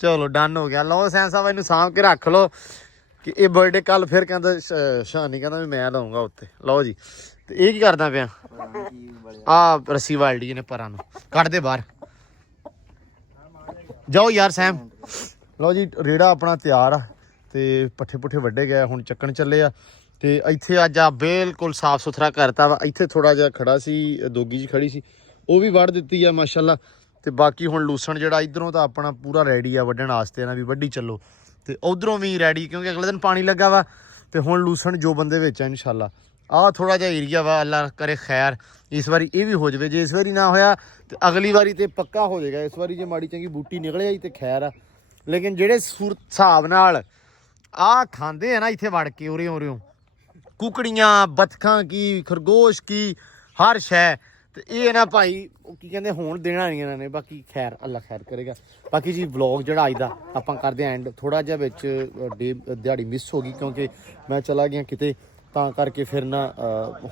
ਚਲੋ ਡਨ ਹੋ ਗਿਆ। ਲਓ ਸੈਨ ਸਾਹਿਬ ਇਹਨੂੰ ਸਾਂਭ ਕੇ ਰੱਖ ਲਓ ਕਿ ਇਹ ਬਰਥਡੇ ਕੱਲ ਫਿਰ ਕਹਿੰਦਾ ਸ਼ਾਨੀ ਕਹਿੰਦਾ ਵੀ ਮੈਂ ਲਾਉਂਗਾ ਉੱਤੇ। ਲਓ ਜੀ ਤੇ ਇਹ ਕੀ ਕਰਦਾ ਪਿਆ? ਆ ਰੱਸੀ ਵਾਲਡੀ ਜਿਹਨੇ ਪਰਾਂ ਨੂੰ ਕੱਢ ਦੇ ਬਾਹਰ, ਜਾਓ ਯਾਰ ਸੈਮ। ਲਓ ਜੀ ਰੇੜਾ ਆਪਣਾ ਤਿਆਰ ਆ ਤੇ ਪੱਠੇ ਪੁੱਠੇ ਵੱਢੇ ਗਏ, ਹੁਣ ਚੱਕਣ ਚੱਲੇ ਆ। ਤੇ ਇੱਥੇ ਅੱਜ ਆ ਬਿਲਕੁਲ ਸਾਫ ਸੁਥਰਾ ਕਰਤਾ ਵਾ। ਇੱਥੇ ਥੋੜਾ ਜਿਹਾ ਖੜਾ ਸੀ, ਦੋਗੀ ਜੀ ਖੜੀ ਸੀ, ਉਹ ਵੀ ਵੱਢ ਦਿੱਤੀ ਆ ਮਾਸ਼ਾਅੱਲਾ। ਤੇ ਬਾਕੀ ਹੁਣ ਲੂਸਣ ਜਿਹੜਾ ਇਧਰੋਂ ਤਾਂ ਆਪਣਾ ਪੂਰਾ ਰੈਡੀ ਆ ਵੱਢਣ ਵਾਸਤੇ ਨਾ, ਵੀ ਵੱਢੀ ਚੱਲੋ। ਤੇ ਉਧਰੋਂ ਵੀ ਰੈਡੀ, ਕਿਉਂਕਿ ਅਗਲੇ ਦਿਨ ਪਾਣੀ ਲੱਗਾ ਵਾ। ਤੇ ਹੁਣ ਲੂਸਣ ਜੋ ਬੰਦੇ ਵਿੱਚ ਆ ਇਨਸ਼ਾਅੱਲਾ। ਆਹ ਥੋੜਾ ਜਿਹਾ ਏਰੀਆ ਵਾ, ਅੱਲਾ ਕਰੇ ਖੈਰ ਇਸ ਵਾਰੀ ਇਹ ਵੀ ਹੋ ਜਾਵੇ। ਜੇ ਇਸ ਵਾਰੀ ਨਾ ਹੋਇਆ ਤੇ ਅਗਲੀ ਵਾਰੀ ਤੇ ਪੱਕਾ ਹੋ ਜਾਏਗਾ। ਇਸ ਵਾਰੀ ਜੇ ਮਾੜੀ ਚੰਗੀ ਬੂਟੀ ਨਿਕਲੇ ਆਈ ਤੇ ਖੈਰ ਆ, ਲੇਕਿਨ ਜਿਹੜੇ ਸੂਰਤ ਹਿਸਾਬ ਨਾਲ ਆਹ ਖਾਂਦੇ ਆ ਨਾ ਇੱਥੇ ਵੜ ਕੇ ਉਰਿਓਂ ਕੁਕੜੀਆਂ, ਬਤਖਾਂ ਕੀ, ਖਰਗੋਸ਼ ਕੀ, ਹਰ ਸ਼ੈ। ਤੇ ਇਹ ਨਾ ਭਾਈ ਉਹ ਕੀ ਕਹਿੰਦੇ ਹੁਣ ਦੇਣਾ ਨਹੀਂ ਇਹਨਾਂ ਨੇ। ਬਾਕੀ ਖੈਰ ਅੱਲਾ ਖੈਰ ਕਰੇਗਾ। ਬਾਕੀ ਜੀ ਵਲੌਗ ਜਿਹੜਾ ਅੱਜ ਦਾ ਆਪਾਂ ਕਰਦੇ ਹਾਂ ਐਂਡ। ਥੋੜਾ ਜਿਹਾ ਵਿੱਚ ਦਿਹਾੜੀ ਮਿਸ ਹੋ ਗਈ ਕਿਉਂਕਿ ਮੈਂ ਚਲਾ ਗਿਆ ਕਿਤੇ, ਤਾਂ ਕਰਕੇ ਫਿਰ ਨਾ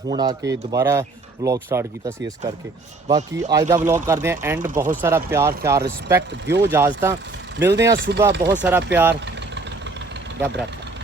ਹੁਣ ਆ ਕੇ ਦੁਬਾਰਾ ਵਲੌਗ ਸਟਾਰਟ ਕੀਤਾ ਸੀ ਇਸ ਕਰਕੇ। ਬਾਕੀ ਅੱਜ ਦਾ ਵਲੌਗ ਕਰਦੇ ਹਾਂ ਐਂਡ। ਬਹੁਤ ਸਾਰਾ ਪਿਆਰ ਰਿਸਪੈਕਟ ਦਿਓ, ਇਜਾਜ਼ਤਾਂ। ਮਿਲਦੇ ਹਾਂ ਸੁਬਹ। ਬਹੁਤ ਸਾਰਾ ਪਿਆਰ, ਰੱਬ ਰੱਖੇ।